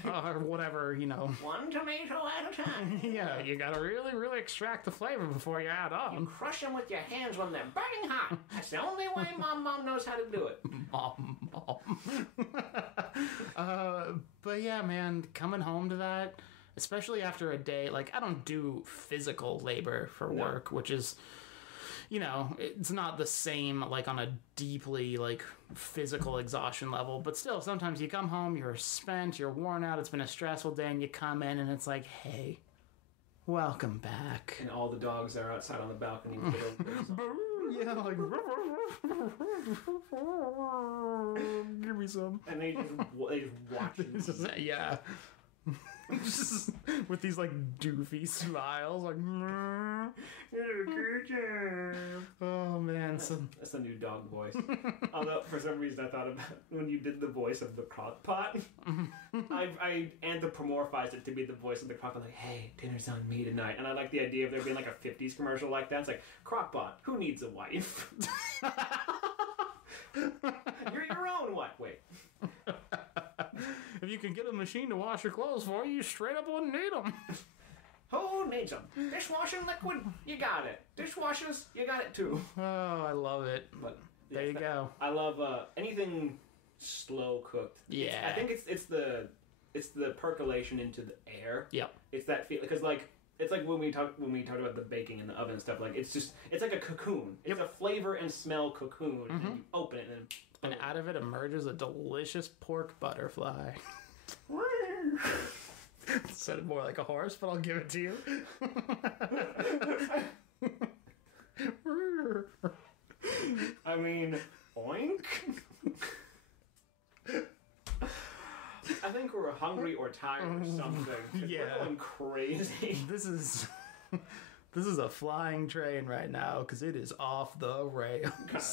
or whatever, One tomato at a time. Yeah, you gotta really, really extract the flavor before you add on. You crush them with your hands when they're burning hot. That's the only way Mom knows how to do it. Mom. But yeah, man, coming home to that... especially after a day, like, I don't do physical labor for work, which is, it's not the same, like, on a deeply, like, physical exhaustion level, but still, sometimes you come home, you're spent, you're worn out, it's been a stressful day, and you come in, and it's like, hey, welcome back. And all the dogs are outside on the balcony. Yeah, like, give me some. And they just watch you. Yeah. Just with these like doofy smiles, like good job. Oh man, that's a new dog voice. Although for some reason I thought about when you did the voice of the crock pot, I anthropomorphized it to be the voice of the crock pot, like, hey, dinner's on me tonight. And I like the idea of there being like a 50s commercial like that. It's like, crock pot, who needs a wife? You're your own wife. Wait. If you can get a machine to wash your clothes for you, straight up wouldn't need them. Who needs them? Dishwashing liquid? You got it. Dishwashers? You got it too. Oh, I love it. But yes, there you go. I love anything slow cooked. Yeah. I think it's the percolation into the air. Yep. It's that feel because like it's like when we talked about the baking in the oven and stuff. Like it's like a cocoon. It's a flavor and smell cocoon, and you open it and out of it emerges a delicious pork butterfly. It sounded more like a horse, but I'll give it to you. I mean, oink. I think we're hungry or tired or something. Yeah. We're going crazy. This is a flying train right now because it is off the rails. God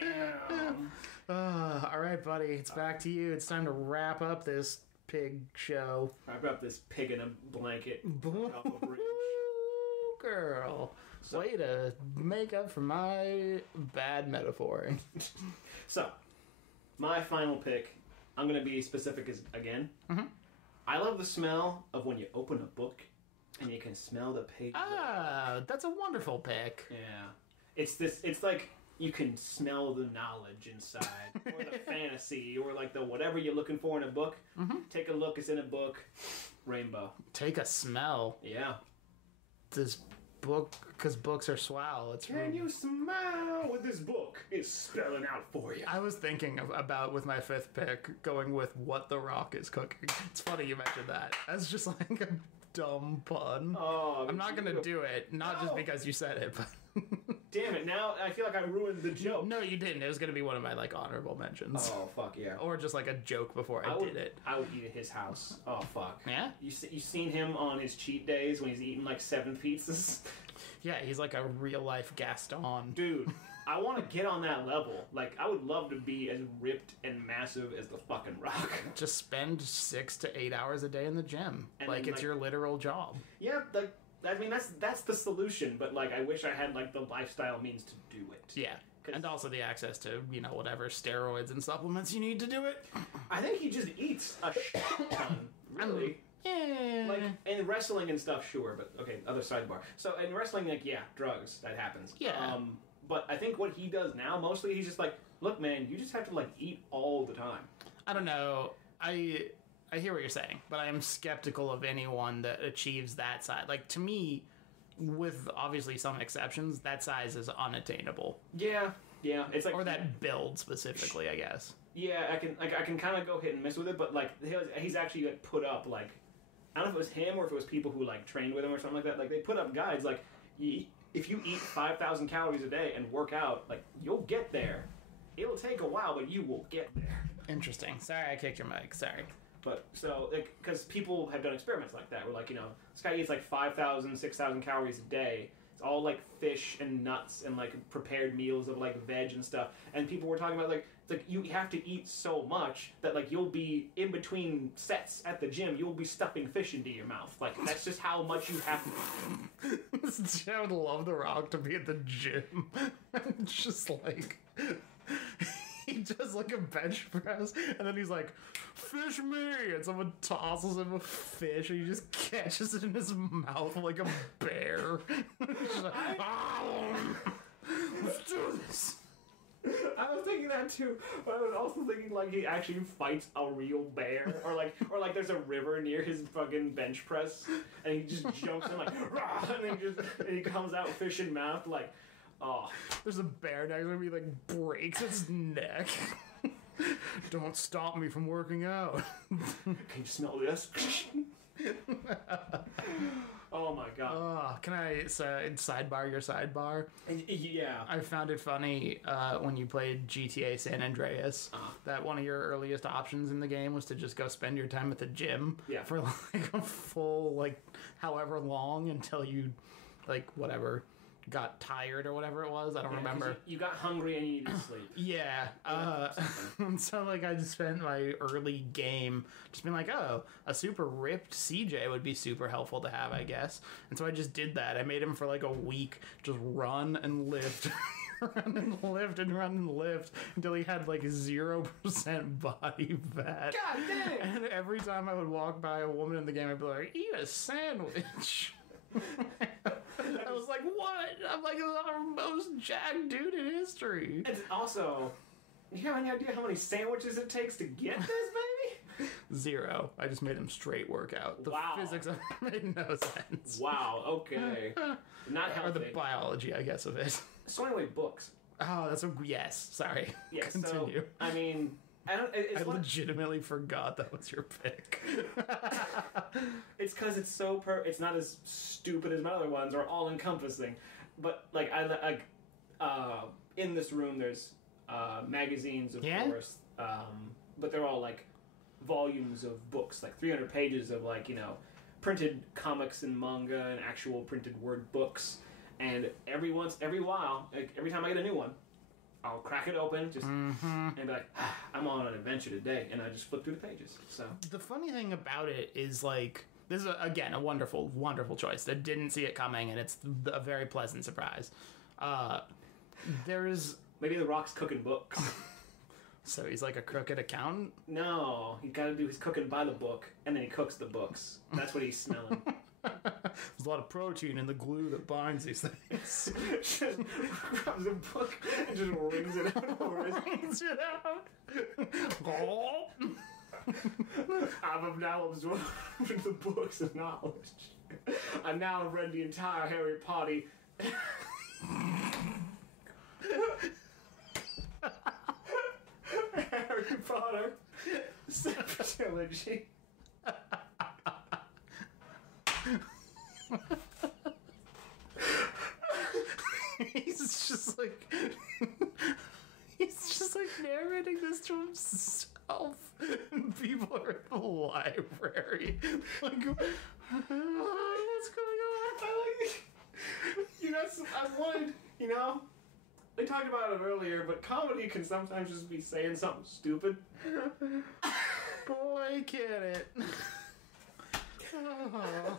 damn. All right, buddy. It's back to you. It's time to wrap up this pig show. Wrap up this pig in a blanket. Off a bridge. Girl. Way to make up for my bad metaphor. So, my final pick, I'm going to be specific again. Mm-hmm. I love the smell of when you open a book and you can smell the page. Ah, that's a wonderful pick. Yeah. It's like you can smell the knowledge inside, or the fantasy, or like the whatever you're looking for in a book. Mm-hmm. Take a look, it's in a book. Rainbow. Take a smell. Yeah. This book, because books are swell. Can you smell what this book is spelling out for you? I was thinking about, with my fifth pick, going with what The Rock is cooking. It's funny you mentioned that. That's just like a dumb pun. Oh, I'm not going to do it, not just because you said it, but... Damn it, now I feel like I ruined the joke. No, you didn't. It was going to be one of my, like, honorable mentions. Oh, fuck yeah. Or just, like, a joke before I did it. I would eat at his house. Oh, fuck. Yeah? You seen him on his cheat days when he's eating, like, 7 pizzas? Yeah, he's like a real-life Gaston. Dude, I want to get on that level. Like, I would love to be as ripped and massive as the fucking Rock. Just spend 6 to 8 hours a day in the gym. And like, it's your literal job. Yeah, like... I mean, that's the solution, but, like, I wish I had, like, the lifestyle means to do it. Yeah, and also the access to, you know, whatever steroids and supplements you need to do it. I think he just eats a shit ton, really. Yeah. Like, in wrestling and stuff, sure, but, okay, other sidebar. So, in wrestling, like, yeah, drugs, that happens. Yeah. But I think what he does now, mostly, he's just like, look, man, you just have to, like, eat all the time. I don't know. I hear what you're saying, but I am skeptical of anyone that achieves that size. Like, to me, with obviously some exceptions, that size is unattainable. Yeah, it's like... Or that build, specifically, I guess. Yeah, I can kind of go hit and miss with it, but, like, he's actually, like, put up, like... I don't know if it was him or if it was people who, like, trained with him or something like that. Like, they put up guides, like, if you eat 5,000 calories a day and work out, like, you'll get there. It'll take a while, but you will get there. Interesting. Sorry, I kicked your mic. Sorry. But, so, like, because people have done experiments like that, where, like, you know, this guy eats, like, 5,000, 6,000 calories a day. It's all, like, fish and nuts and, like, prepared meals of, like, veg and stuff. And people were talking about, like, it's like, you have to eat so much that, like, you'll be, in between sets at the gym, you'll be stuffing fish into your mouth. Like, that's just how much you have to... I would love The Rock to be at the gym. It's just, like... He does, like, a bench press, and then he's like, fish me! And someone tosses him a fish, and he just catches it in his mouth like a bear. Just like, let's do this! I was thinking that too, but I was also thinking, like, he actually fights a real bear, or like there's a river near his fucking bench press, and he just jumps in, like, rah, and he comes out fish in mouth, like, oh. There's a bear next to him, he, like, breaks its neck. Don't stop me from working out. Can you smell this? Oh my god. Can I sidebar your sidebar? Yeah. I found it funny when you played GTA San Andreas that one of your earliest options in the game was to just go spend your time at the gym for like a full, like, however long until you, like, whatever, got tired or whatever it was. I don't remember. You got hungry and you needed to sleep. Yeah. And so, like, I just spent my early game just being like, oh, a super ripped CJ would be super helpful to have, I guess. And so I just did that. I made him for like a week just run and lift. Run and lift and run and lift until he had like 0% body fat. God dang! And every time I would walk by a woman in the game, I'd be like, eat a sandwich. I was like, what? I'm like the most jacked dude in history. It's also, You have any idea how many sandwiches it takes to get this, baby? 0. I just made him straight workout. The physics of it made no sense. Wow, okay. Not healthy. Or the biology, I guess, of it. So anyway, books. Oh, that's a... Yes, sorry. Yes, Continue. so, I mean... I legitimately forgot that was your pick. It's because it's so it's not as stupid as my other ones or all-encompassing. But, like, in this room, there's magazines, of course. But they're all, like, volumes of books, like 300 pages of, like, you know, printed comics and manga and actual printed word books. And every while, like, every time I get a new one, I'll crack it open, just and be like, I'm on an adventure today, and I just flip through the pages. So the funny thing about it is, like, this is again a wonderful, wonderful choice. I didn't see it coming, and it's a very pleasant surprise. There's maybe The Rock's cooking books. So he's like a crooked accountant? No, he's got to do his cooking by the book, and then he cooks the books. That's what he's smelling. There's a lot of protein in the glue that binds these things. Just grabs a book and just wrings it out over his Wrings it out. I've now absorbed the books of knowledge. I've now read the entire Harry Potter. Harry Potter trilogy. He's just like narrating this to himself, and people are in the library like, what's going on? I wanted, you know, we talked about it earlier, but comedy can sometimes just be saying something stupid. Boy, can it. Oh.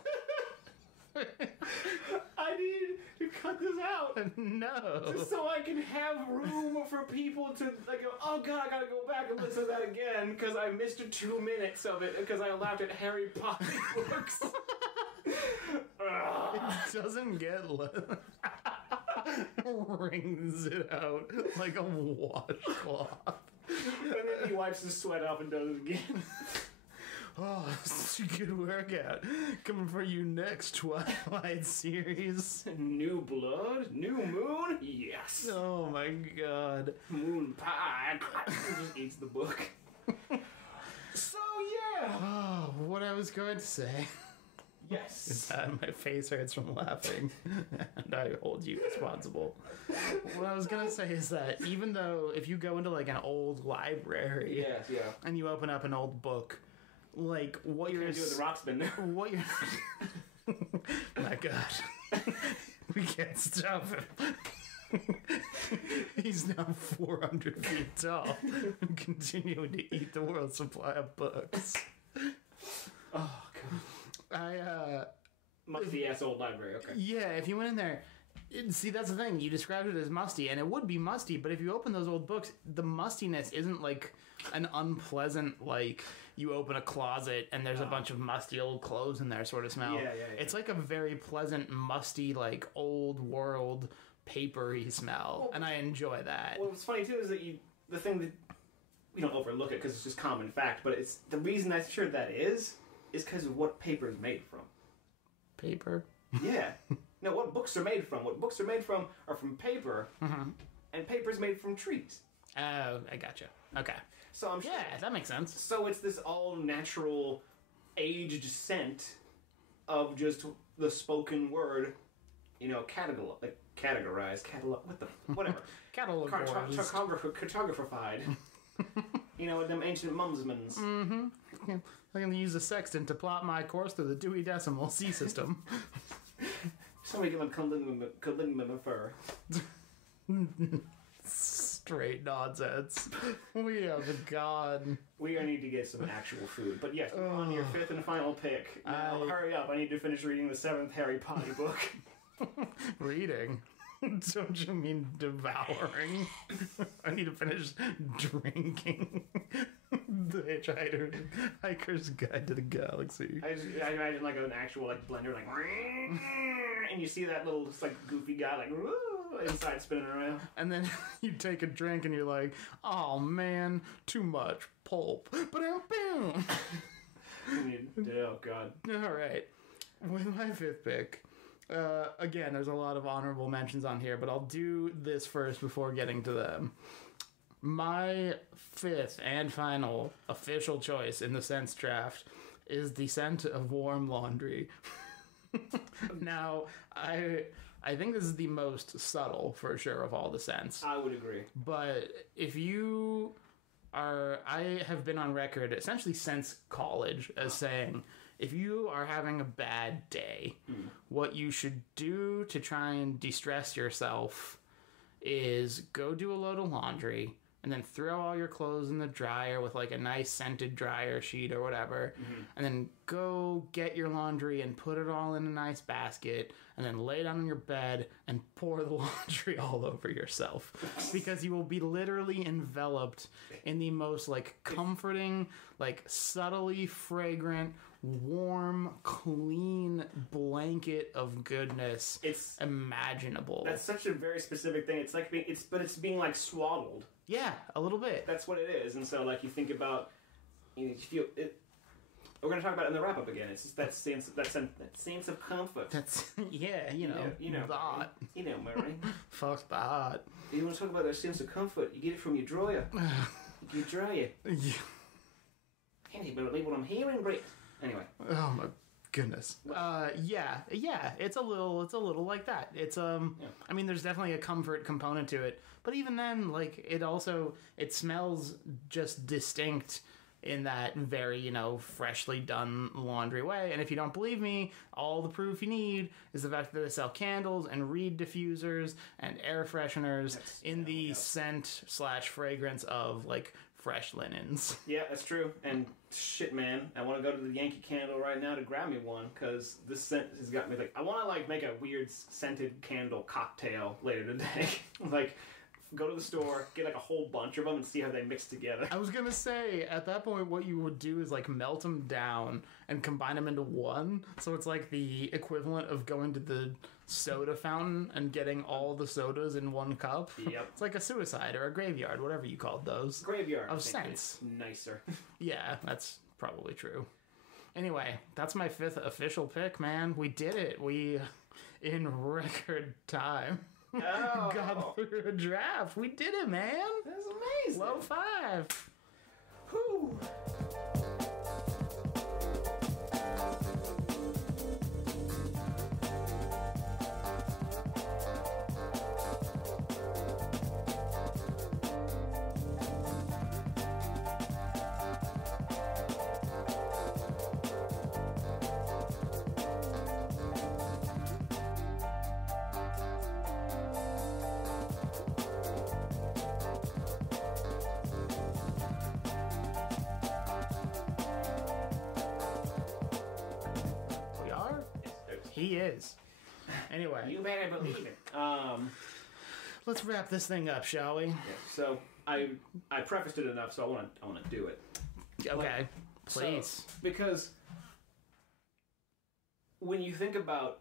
I need to cut this out. No. Just so I can have room for people to like go, oh god, I gotta go back and listen to that again because I missed 2 minutes of it because I laughed at Harry Potter books. It doesn't get wrings it out like a washcloth. And then he wipes the sweat off and does it again. Oh, this is a good workout. Coming for you next, Twilight series. New blood? New moon? Yes. Oh my god. Moon pie. He just eats the book. So, yeah. Oh, what I was going to say. Yes. Is that my face hurts from laughing, and I hold you responsible. What I was going to say is that even though if you go into like an old library and you open up an old book, like what you're do with the Rock's been there. What you're my god. We can't stop him. He's now 400 feet tall and continuing to eat the world's supply of books. Oh god. Musty ass old library, okay. Yeah, if you went in there, see, that's the thing. You described it as musty, and it would be musty, but if you open those old books, the mustiness isn't like an unpleasant, like, you open a closet and there's a bunch of musty old clothes in there sort of smell. Yeah. It's like a very pleasant, musty, like, old world, papery smell, and I enjoy that. Well, what's funny, too, is that the thing that, we don't overlook it because it's just common fact, but it's the reason I'm sure that is because of what paper is made from. Paper? Yeah. No, what books are made from. What books are made from are from paper, and paper's made from trees. Oh, I gotcha. Okay. So I'm sure. Yeah, that makes sense. So it's this all-natural, aged scent of just the spoken word, you know, categorized, whatever. Cartographified. You know, them ancient mumsmans. Mm-hmm. I'm going to use a sextant to plot my course through the Dewey Decimal C system. Somebody give him Kalimimifer. Straight nonsense. We have a god. We need to get some actual food. But yes, we're on your fifth and final pick. Now, hurry up. I need to finish reading the 7th Harry Potter book. Reading? Don't you mean devouring? I need to finish drinking. The Hitchhiker's Guide to the Galaxy. I imagine like an actual like blender, like, and you see that little like goofy guy like, inside spinning around. And then you take a drink and you're like, oh man, too much pulp. Ba-dum-boom. Oh, God. All right. With my fifth pick, again, there's a lot of honorable mentions on here, but I'll do this first before getting to them. My fifth and final official choice in the scents draft is the scent of warm laundry. Now, I think this is the most subtle, for sure, of all the scents. I would agree. But if you are... I have been on record, essentially since college, as saying, if you are having a bad day, what you should do to try and de-stress yourself is go do a load of laundry, and then throw all your clothes in the dryer with like a nice scented dryer sheet or whatever, and then go get your laundry and put it all in a nice basket, and then lay down on your bed and pour the laundry all over yourself, because you will be literally enveloped in the most like comforting, like subtly fragrant, warm, clean blanket of goodness it's imaginable. That's such a very specific thing. It's like it's being like swaddled. Yeah, a little bit. That's what it is. And so, like, you think about, you feel it. We're going to talk about it in the wrap up again. It's just that sense of comfort. That's you know, that. You know, Murray. Fuck that. You want to talk about that sense of comfort? You get it from your dryer. You dry it. Yeah. Can't even believe what I'm hearing, Brett. Anyway. Oh my goodness. Yeah. It's a little like that. It's I mean, there's definitely a comfort component to it, but even then, like, it smells just distinct in that very, freshly done laundry way. And if you don't believe me, all the proof you need is the fact that they sell candles and reed diffusers and air fresheners in the scent/fragrance of, like, fresh linens. Yeah, that's true. And shit, man, I want to go to the Yankee Candle right now to grab me one, because this scent has got me like, I want to like make a weird scented candle cocktail later today. Like, go to the store, get like a whole bunch of them, and see how they mix together. I was gonna say, at that point, what you would do is like melt them down and combine them into one. So it's like the equivalent of going to the soda fountain and getting all the sodas in one cup. Yep. It's like a suicide or a graveyard, whatever you called those. Graveyard. Of scents. Nicer. Yeah, that's probably true. Anyway, that's my fifth official pick, man. We did it. We, in record time, got through a draft. We did it, man. That's amazing. Low five. Whew. He is. Anyway. You better believe it. Let's wrap this thing up, shall we? Yeah, so I prefaced it enough, so I want to do it. Okay. Please. So, because when you think about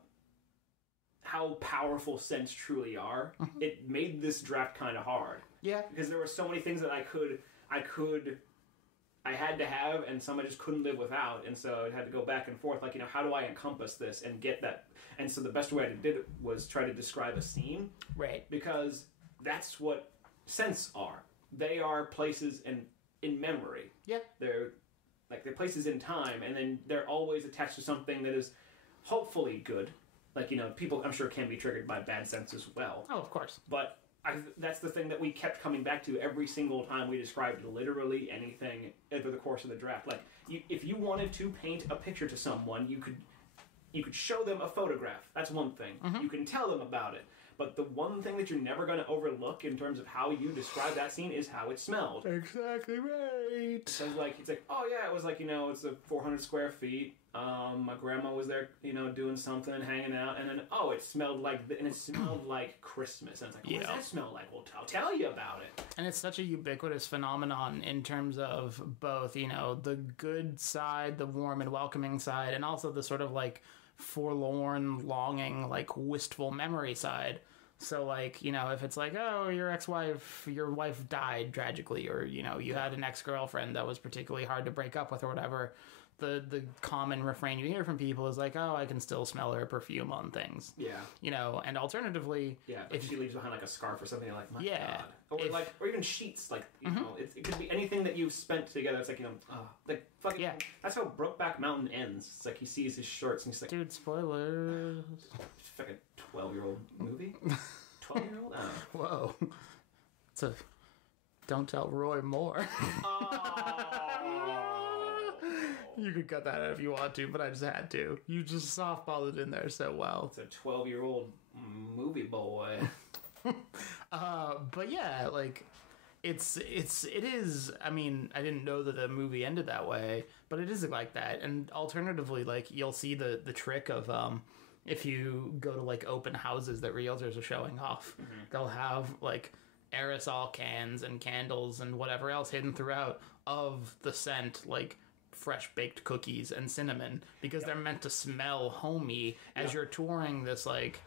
how powerful scents truly are, it made this draft kind of hard. Yeah. Because there were so many things that I had to have, and some I just couldn't live without, and so I had to go back and forth, like, how do I encompass this and get that? And so the best way I did it was try to describe a scene. Right. Because that's what scents are. They are places in memory. Yeah. They're places in time, and then they're always attached to something that is hopefully good. Like, people, I'm sure, can be triggered by bad scents as well. Oh, of course. But that's the thing that we kept coming back to every single time we described literally anything over the course of the draft. Like, if you wanted to paint a picture to someone, you could show them a photograph. That's one thing. You can tell them about it. But the one thing that you're never going to overlook in terms of how you describe that scene is how it smelled. Exactly right. So it's like, oh yeah, it was like, it's a 400 square feet. My grandma was there, doing something, hanging out, and then, it smelled like, and it smelled like Christmas. And it's like, what does that smell like? Well, I'll tell you about it. And it's such a ubiquitous phenomenon in terms of both, the good side, the warm and welcoming side, and also the sort of like forlorn, longing, like wistful memory side So, like, you know, if it's like, oh, your wife died tragically, or, you know, you had an ex-girlfriend that was particularly hard to break up with or whatever, the common refrain you hear from people is like, oh, I can still smell her perfume on things. Yeah. You know, and alternatively... Yeah, if she leaves behind, like, a scarf or something, you're like, my yeah, God. Or even sheets, like, you know, it could be anything that you've spent together. It's like, you know, like, fucking... Yeah. That's how Brokeback Mountain ends. It's like, he sees his shorts and he's like... Dude, spoilers. It's like a 12-year-old movie? 12-year-old? Oh. Whoa. It's a... Don't tell Roy more. You could cut that out if you want to, but I just had to. You just softballed it in there so well. It's a 12-year-old movie boy. But yeah, like, it is, I mean, I didn't know that the movie ended that way, but it is like that. And alternatively, like, you'll see the trick of, if you go to, like, open houses that realtors are showing off, they'll have, like, aerosol cans and candles and whatever else hidden throughout of the scent, like, fresh baked cookies and cinnamon, because they're meant to smell homey as you're touring this, like,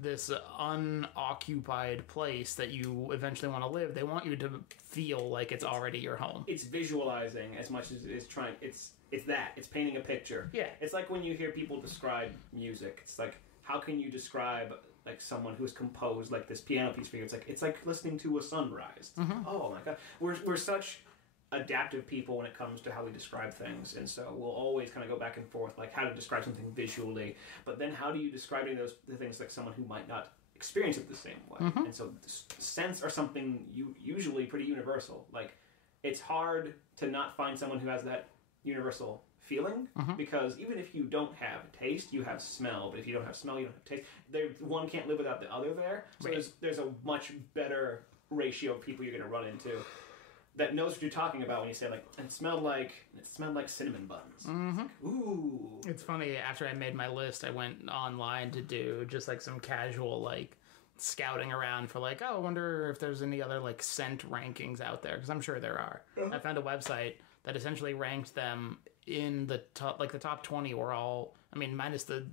this unoccupied place that you eventually want to live. They want you to feel like it's already your home. It's visualizing as much as it's trying. It's that. It's painting a picture. Yeah. It's like when you hear people describe music. It's like, how can you describe, like, someone who's composed, like, this piano piece for you? It's like listening to a sunrise. Oh my God. We're such adaptive people when it comes to how we describe things, and so we'll always kind of go back and forth, like, how to describe something visually, but then how do you describe any of the things, like, someone who might not experience it the same way? And so scents are something usually pretty universal. Like, it's hard to not find someone who has that universal feeling, because even if you don't have taste, you have smell, but if you don't have smell, you don't have taste. One can't live without the other there, so there's a much better ratio of people you're going to run into that knows what you're talking about when you say, like, it smelled like cinnamon buns. It's like, ooh. It's funny, after I made my list, I went online to do just, like, some casual, like, scouting around for, like, oh, I wonder if there's any other, like, scent rankings out there, because I'm sure there are. I found a website that essentially ranked them in the top, like, the top 20 were all, I mean, minus the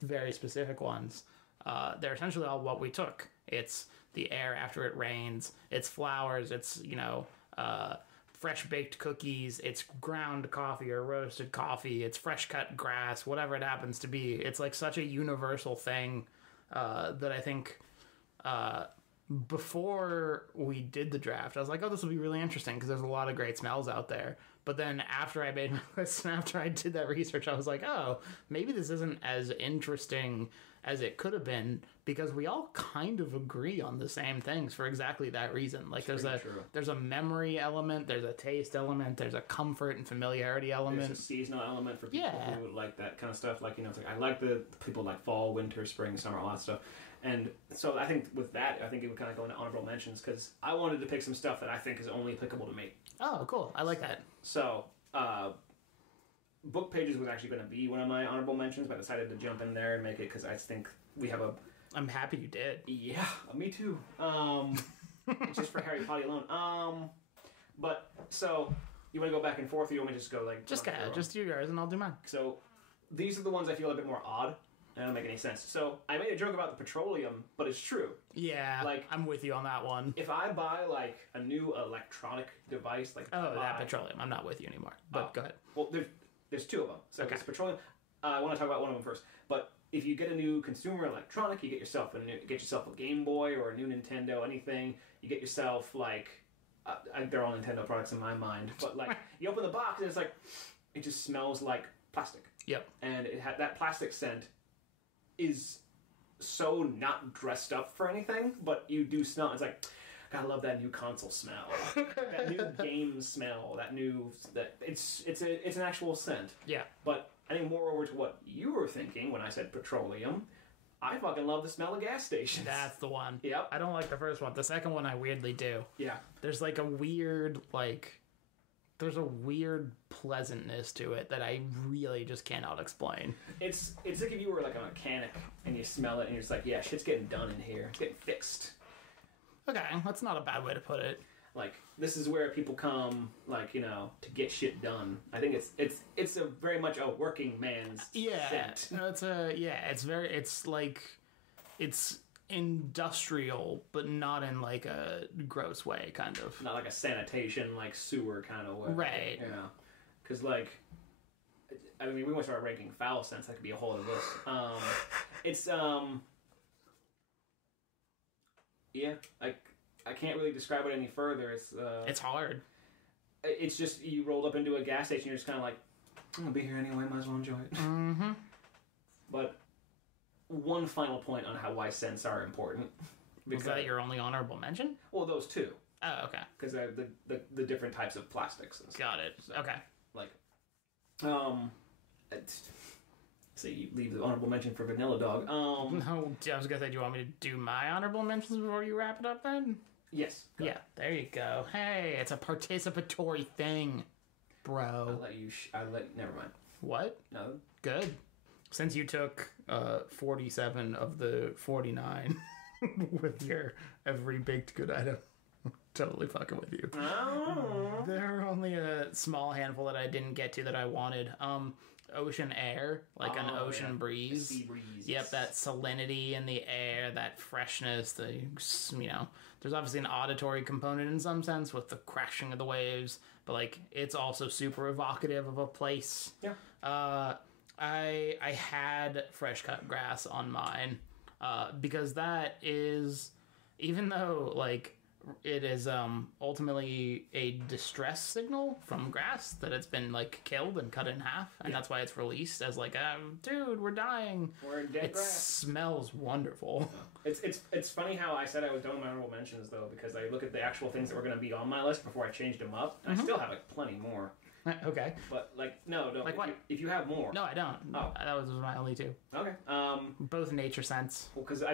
very specific ones. They're essentially all what we took. It's the air after it rains, it's flowers, it's, you know, fresh baked cookies, it's ground coffee or roasted coffee, it's fresh cut grass, whatever it happens to be. It's like such a universal thing that I think before we did the draft, I was like, oh, this will be really interesting because there's a lot of great smells out there. But then after I made my list and after I did that research, I was like, oh, maybe this isn't as interesting as it could have been, because we all kind of agree on the same things for exactly that reason. Like, there's a memory element, there's a taste element, there's a comfort and familiarity element. There's a seasonal element for people who like that kind of stuff. Like, you know, it's like, I like the people like fall, winter, spring, summer, all that stuff. And so I think with that, I think it would kind of go into honorable mentions, because I wanted to pick some stuff that I think is only applicable to me. Oh, cool. I like that. So, book pages was actually going to be one of my honorable mentions, but I decided to jump in there and make it because I think we have a... I'm happy you did. Yeah, me too. Just for Harry Potter alone. But, so, you want to go back and forth, or you want me to just go, like... Just do yours, and I'll do mine. So, these are the ones I feel a bit more odd. That don't make any sense. So, I made a joke about the petroleum, but it's true. Yeah, like, I'm with you on that one. If I buy, like, a new electronic device, like... that petroleum. I'm not with you anymore. But go ahead. Well, there's two of them. So, there's petroleum. I want to talk about one of them first. But if you get a new consumer electronic, you get yourself a Game Boy or a new Nintendo, anything. You get yourself, like... they're all Nintendo products in my mind. But, like, you open the box, and it's like... It just smells like plastic. Yep. And it had that plastic scent is so not dressed up for anything, but you do smell. It's like, God, I love that new console smell, that new game smell, it's an actual scent. Yeah. But I think moreover to what you were thinking when I said petroleum, I fucking love the smell of gas stations. That's the one. Yep. I don't like the first one. The second one I weirdly do. Yeah. There's like a weird, there's a weird pleasantness to it that I really just cannot explain. It's like if you were like a mechanic and you smell it and you're just like, yeah, shit's getting done in here. It's getting fixed. Okay, that's not a bad way to put it. Like, this is where people come, like, you know, to get shit done. I think it's a very much a working man's scent. It's industrial, but not in like a gross way, kind of. Not like a sanitation, like sewer kind of way. Right. You know? Because, like, I mean, we want to start ranking foul scents. That could be a whole other list. It's, yeah, I can't really describe it any further. It's hard. It's just, you rolled up into a gas station, you're just kind of like, I'm going to be here anyway, might as well enjoy it. Mm-hmm. But one final point on why scents are important. Was that your only honorable mention? Well, those two. Oh, okay. Because the different types of plastics and stuff. Got it. So, okay. Like, so you leave the honorable mention for Vanilla Dog. No, I was gonna say, do you want me to do my honorable mentions before you wrap it up then? Yes. Yeah, there you go. Hey, it's a participatory thing, bro. I'll let you... never mind. What? No. Good. Since you took 47 of the 49 with your every baked good item, totally fucking with you. Oh. There are only a small handful that I didn't get to that I wanted. Ocean air, like an ocean breeze. Sea breeze. Yep, that salinity in the air, that freshness, there's obviously an auditory component in some sense with the crashing of the waves, but like it's also super evocative of a place. Yeah. I had fresh cut grass on mine because that is, even though like it is ultimately a distress signal from grass that it's been like killed and cut in half, and that's why it's released as like dude, we're dying. We're in dead grass. It smells wonderful. It's funny how I said I was done with my honorable mentions though, because I look at the actual things that were going to be on my list before I changed them up, and I still have like plenty more. Okay. But like no. Like what? If you have more. No, I don't. Oh. That was my only two. Okay. Both nature scents. Well, because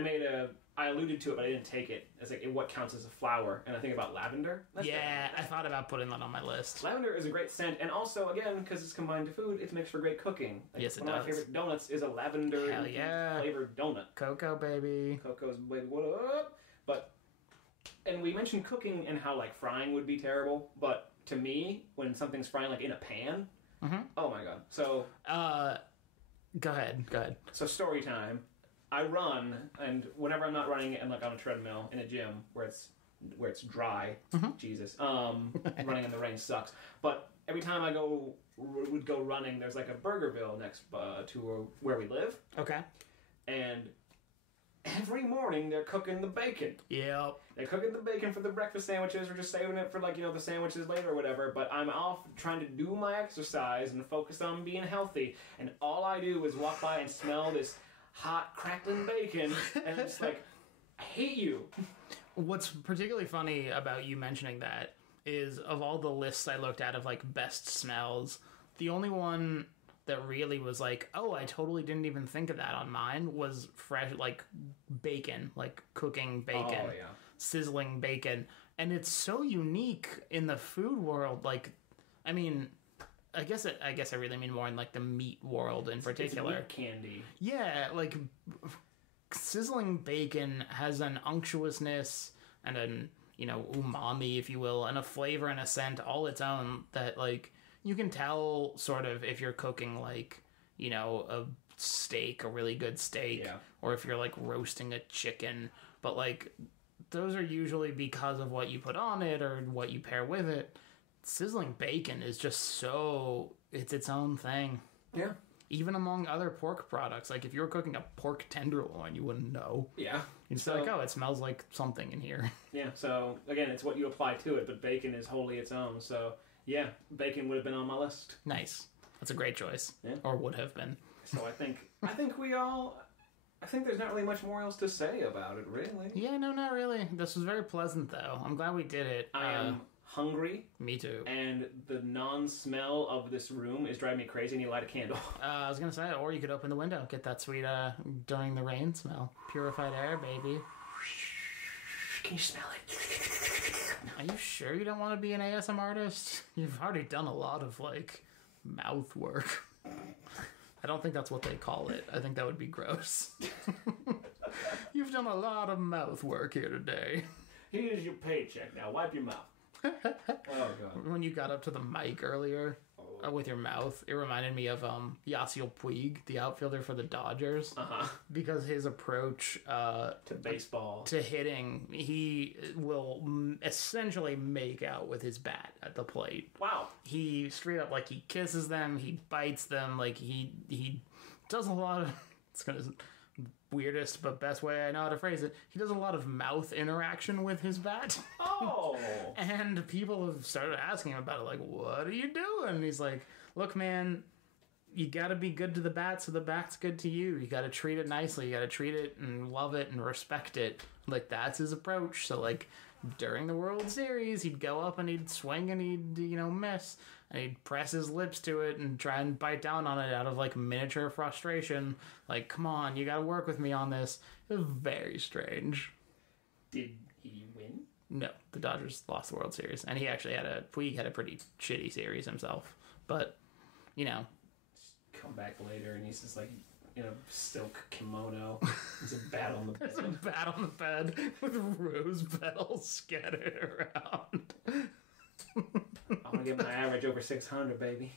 I alluded to it, but I didn't take it. It's like what counts as a flower, and I think about lavender. I thought about putting that on my list. Lavender is a great scent, and also again because it's combined to food, it makes for great cooking. Like, yes, it does. One of my favorite donuts is a lavender flavored donut. Cocoa, baby. Cocoa's baby, what up? And we mentioned cooking and how like frying would be terrible, but to me, when something's frying like in a pan, oh my god. So go ahead. So story time. I run, and whenever I'm not running and like on a treadmill in a gym where it's dry, Jesus, running in the rain sucks. But every time I would go running, there's like a Burgerville next to where we live. Okay. And every morning they're cooking the bacon. Yep. They're cooking the bacon for the breakfast sandwiches, or just saving it for like the sandwiches later or whatever. But I'm off trying to do my exercise and focus on being healthy, and all I do is walk by and smell this hot crackling bacon, and it's like, I hate you. What's particularly funny about you mentioning that is, of all the lists I looked at of like best smells, the only one that really was like, oh, I totally didn't even think of that on mine was fresh, like bacon, like cooking bacon, sizzling bacon. And it's so unique in the food world. Like, I mean, I guess I really mean more in like the meat world in particular. It's meat candy. Yeah, like sizzling bacon has an unctuousness and an umami, if you will, and a flavor and a scent all its own that like you can tell sort of if you're cooking like a steak, a really good steak, or if you're like roasting a chicken. But like those are usually because of what you put on it or what you pair with it. Sizzling bacon is just it's its own thing. Yeah. Even among other pork products. Like, if you were cooking a pork tenderloin, you wouldn't know. Yeah. You'd just be like, oh, it smells like something in here. Yeah, so, again, it's what you apply to it, but bacon is wholly its own. So, yeah, bacon would have been on my list. Nice. That's a great choice. Yeah. Or would have been. So I think there's not really much more else to say about it, really. Yeah, no, not really. This was very pleasant, though. I'm glad we did it. I am hungry. Me too. And the non-smell of this room is driving me crazy. I need to light a candle. I was going to say, or you could open the window. Get that sweet, during the rain smell. Purified air, baby. Can you smell it? Are you sure you don't want to be an ASMR artist? You've already done a lot of, like, mouth work. I don't think that's what they call it. I think that would be gross. You've done a lot of mouth work here today. Here's your paycheck. Now wipe your mouth. Oh, God. When you got up to the mic earlier, with your mouth. It reminded me of Yasiel Puig, the outfielder for the Dodgers, because his approach to baseball, to hitting, he will essentially make out with his bat at the plate. Wow. He straight up, like, he kisses them, he bites them, like, he does a lot of, it's gonna weirdest but best way I know how to phrase it, he does a lot of mouth interaction with his bat. Oh. And people have started asking him about it, like, what are you doing? And he's like, look, man, you gotta be good to the bat so the bat's good to you. You gotta treat it nicely. You gotta treat it and love it and respect it. Like, that's his approach. So, like, during the World Series, he'd go up and he'd swing and he'd, miss. And he'd press his lips to it and try and bite down on it out of, like, miniature frustration. Like, come on, you gotta work with me on this. It was very strange. Did he win? No, the Dodgers lost the World Series. And Puig had a pretty shitty series himself. But, come back later and he's just, like, in a silk kimono. There's a bat on the bed. There's a bat on the bed with rose petals scattered around. I'm gonna get my average over 600, baby.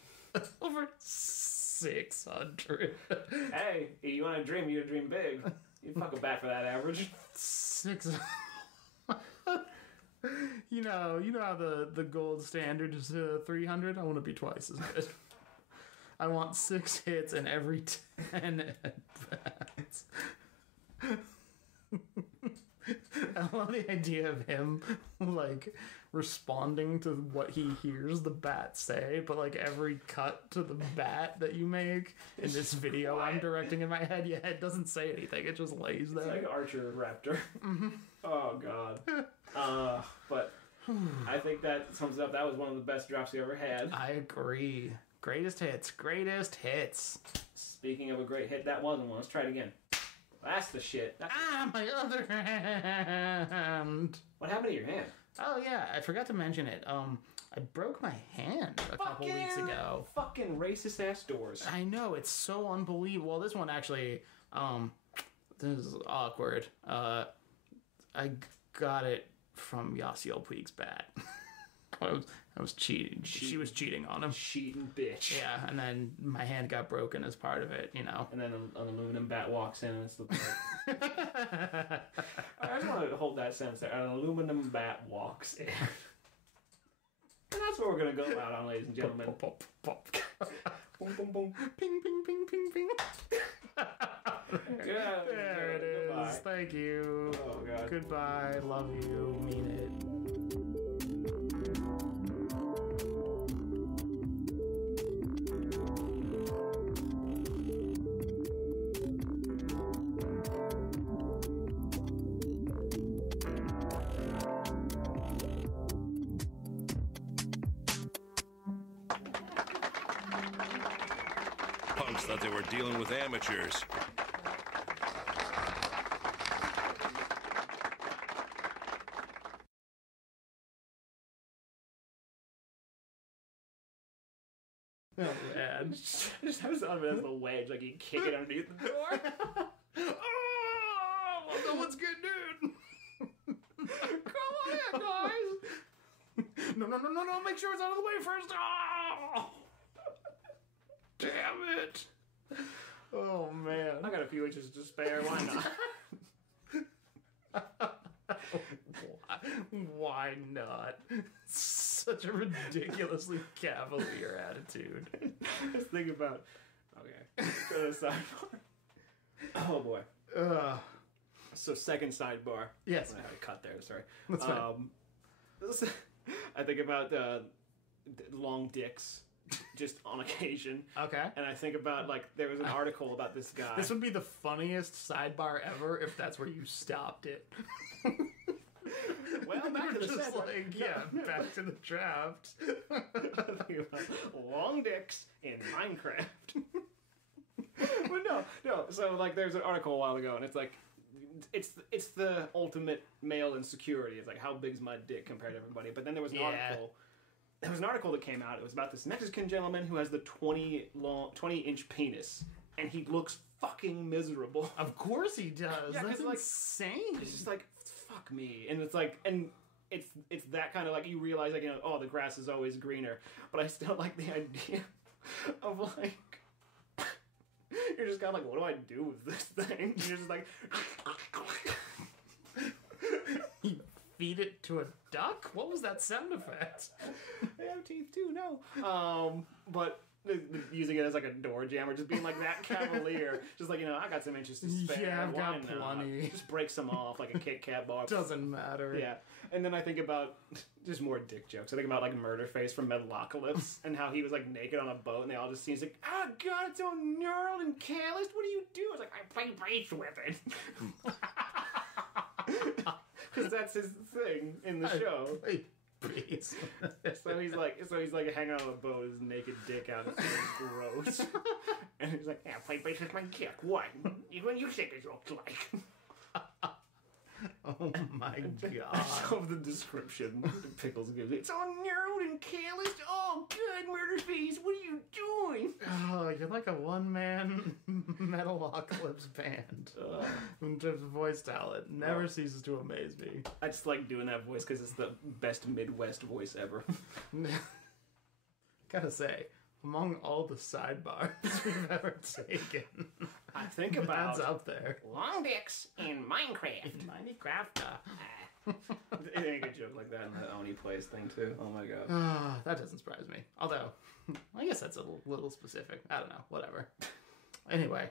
Over 600. Hey, you want to dream, you dream big. You fuck a bat for that average. 600. You know how the gold standard is 300? I want to be twice as good. I want 6 hits in every 10 at-bats. I love the idea of him, like, responding to what he hears the bat say, but, like, every cut to the bat that you make in this video I'm directing in my head, it doesn't say anything. It just lays there. It's like Archer Raptor. Mm-hmm. Oh, God. But I think that sums it up. That was one of the best drops you ever had. I agree. Greatest hits. Speaking of a great hit, that wasn't one. Let's try it again. That's the shit. My other hand. What happened to your hand? Oh, yeah, I forgot to mention it. I broke my hand a couple weeks ago. Fucking racist-ass doors. I know, it's so unbelievable. Well, this one actually, this is awkward. I got it from Yasiel Puig's bat. I was cheating. She was cheating on him. Cheating bitch. Yeah, and then my hand got broken as part of it, And then an aluminum bat walks in and it's the I just want to hold that sentence there. An aluminum bat walks in. And that's what we're going to go out on, ladies and gentlemen. Pop, pop, pop. Boom, boom, boom. Ping, ping, ping, ping, ping. Yeah, there it is. Goodbye. Thank you. Oh, God. Goodbye. Love you. Mean it. Thought they were dealing with amateurs. Oh, man. Just have something as the wedge, like you kick it underneath the door. Oh, no one's getting in. Come on in, guys. No, make sure it's out of the way first. Oh! Damn it. Oh, man. I got a few inches to spare. Why not? Why not? Such a ridiculously cavalier attitude. Just think about... Okay. Go to the sidebar. Oh, boy. So, second sidebar. Yes. I had a cut there, sorry. That's fine. I think about long dicks. Just on occasion. Okay. And I think about, like, there was an article about this guy. This would be the funniest sidebar ever if that's where you stopped it. Well, back to the just like, back to the draft. I think about long dicks in Minecraft. But no. So, like, there's an article a while ago, and it's like, it's the ultimate male insecurity. It's like, how big's my dick compared to everybody? But then there was an article. There was an article that came out. It was about this Mexican gentleman who has the 20-inch penis, and he looks fucking miserable. Of course he does. Yeah, that's like, insane. It's just like, fuck me. And it's like, and it's that kind of like you realize like oh the grass is always greener, but I still like the idea of like you're just kind of like what do I do with this thing? You're just like You feed it to a duck? What was that sound effect? They have teeth too, no. But using it as like a door jammer, just being like that cavalier, just like I got some inches to spare. Yeah, I've got not? plenty. Just break some off like a Kit Kat bar. Doesn't matter. Yeah, and then I think about just more dick jokes. I think about like Murderface from Metalocalypse and how he was like naked on a boat, and they all just seems like, oh god, it's so gnarled and calloused. What do you do? I was like, I play bridge with it. Because that's his thing in the show. Please. So he's like hanging out on a boat, his naked dick out. It's gross. And he's like, yeah, play bridge with my dick. What? What do you think it looks like? Oh my god. I love the description that Pickles gives it. It's all narrowed and calloused. Oh, good, Murderface. What are you doing? Oh, you're like a one-man Metalocalypse band. In terms of voice talent. Never ceases to amaze me. I just like doing that voice because it's the best Midwest voice ever. Gotta say, among all the sidebars we've ever taken, I think about that's up there. long dicks in Minecraft. Minecraft. They make a joke like that in the Oni Plays thing too. Oh my god. That doesn't surprise me. Although, I guess that's a little specific. I don't know. Whatever. Anyway.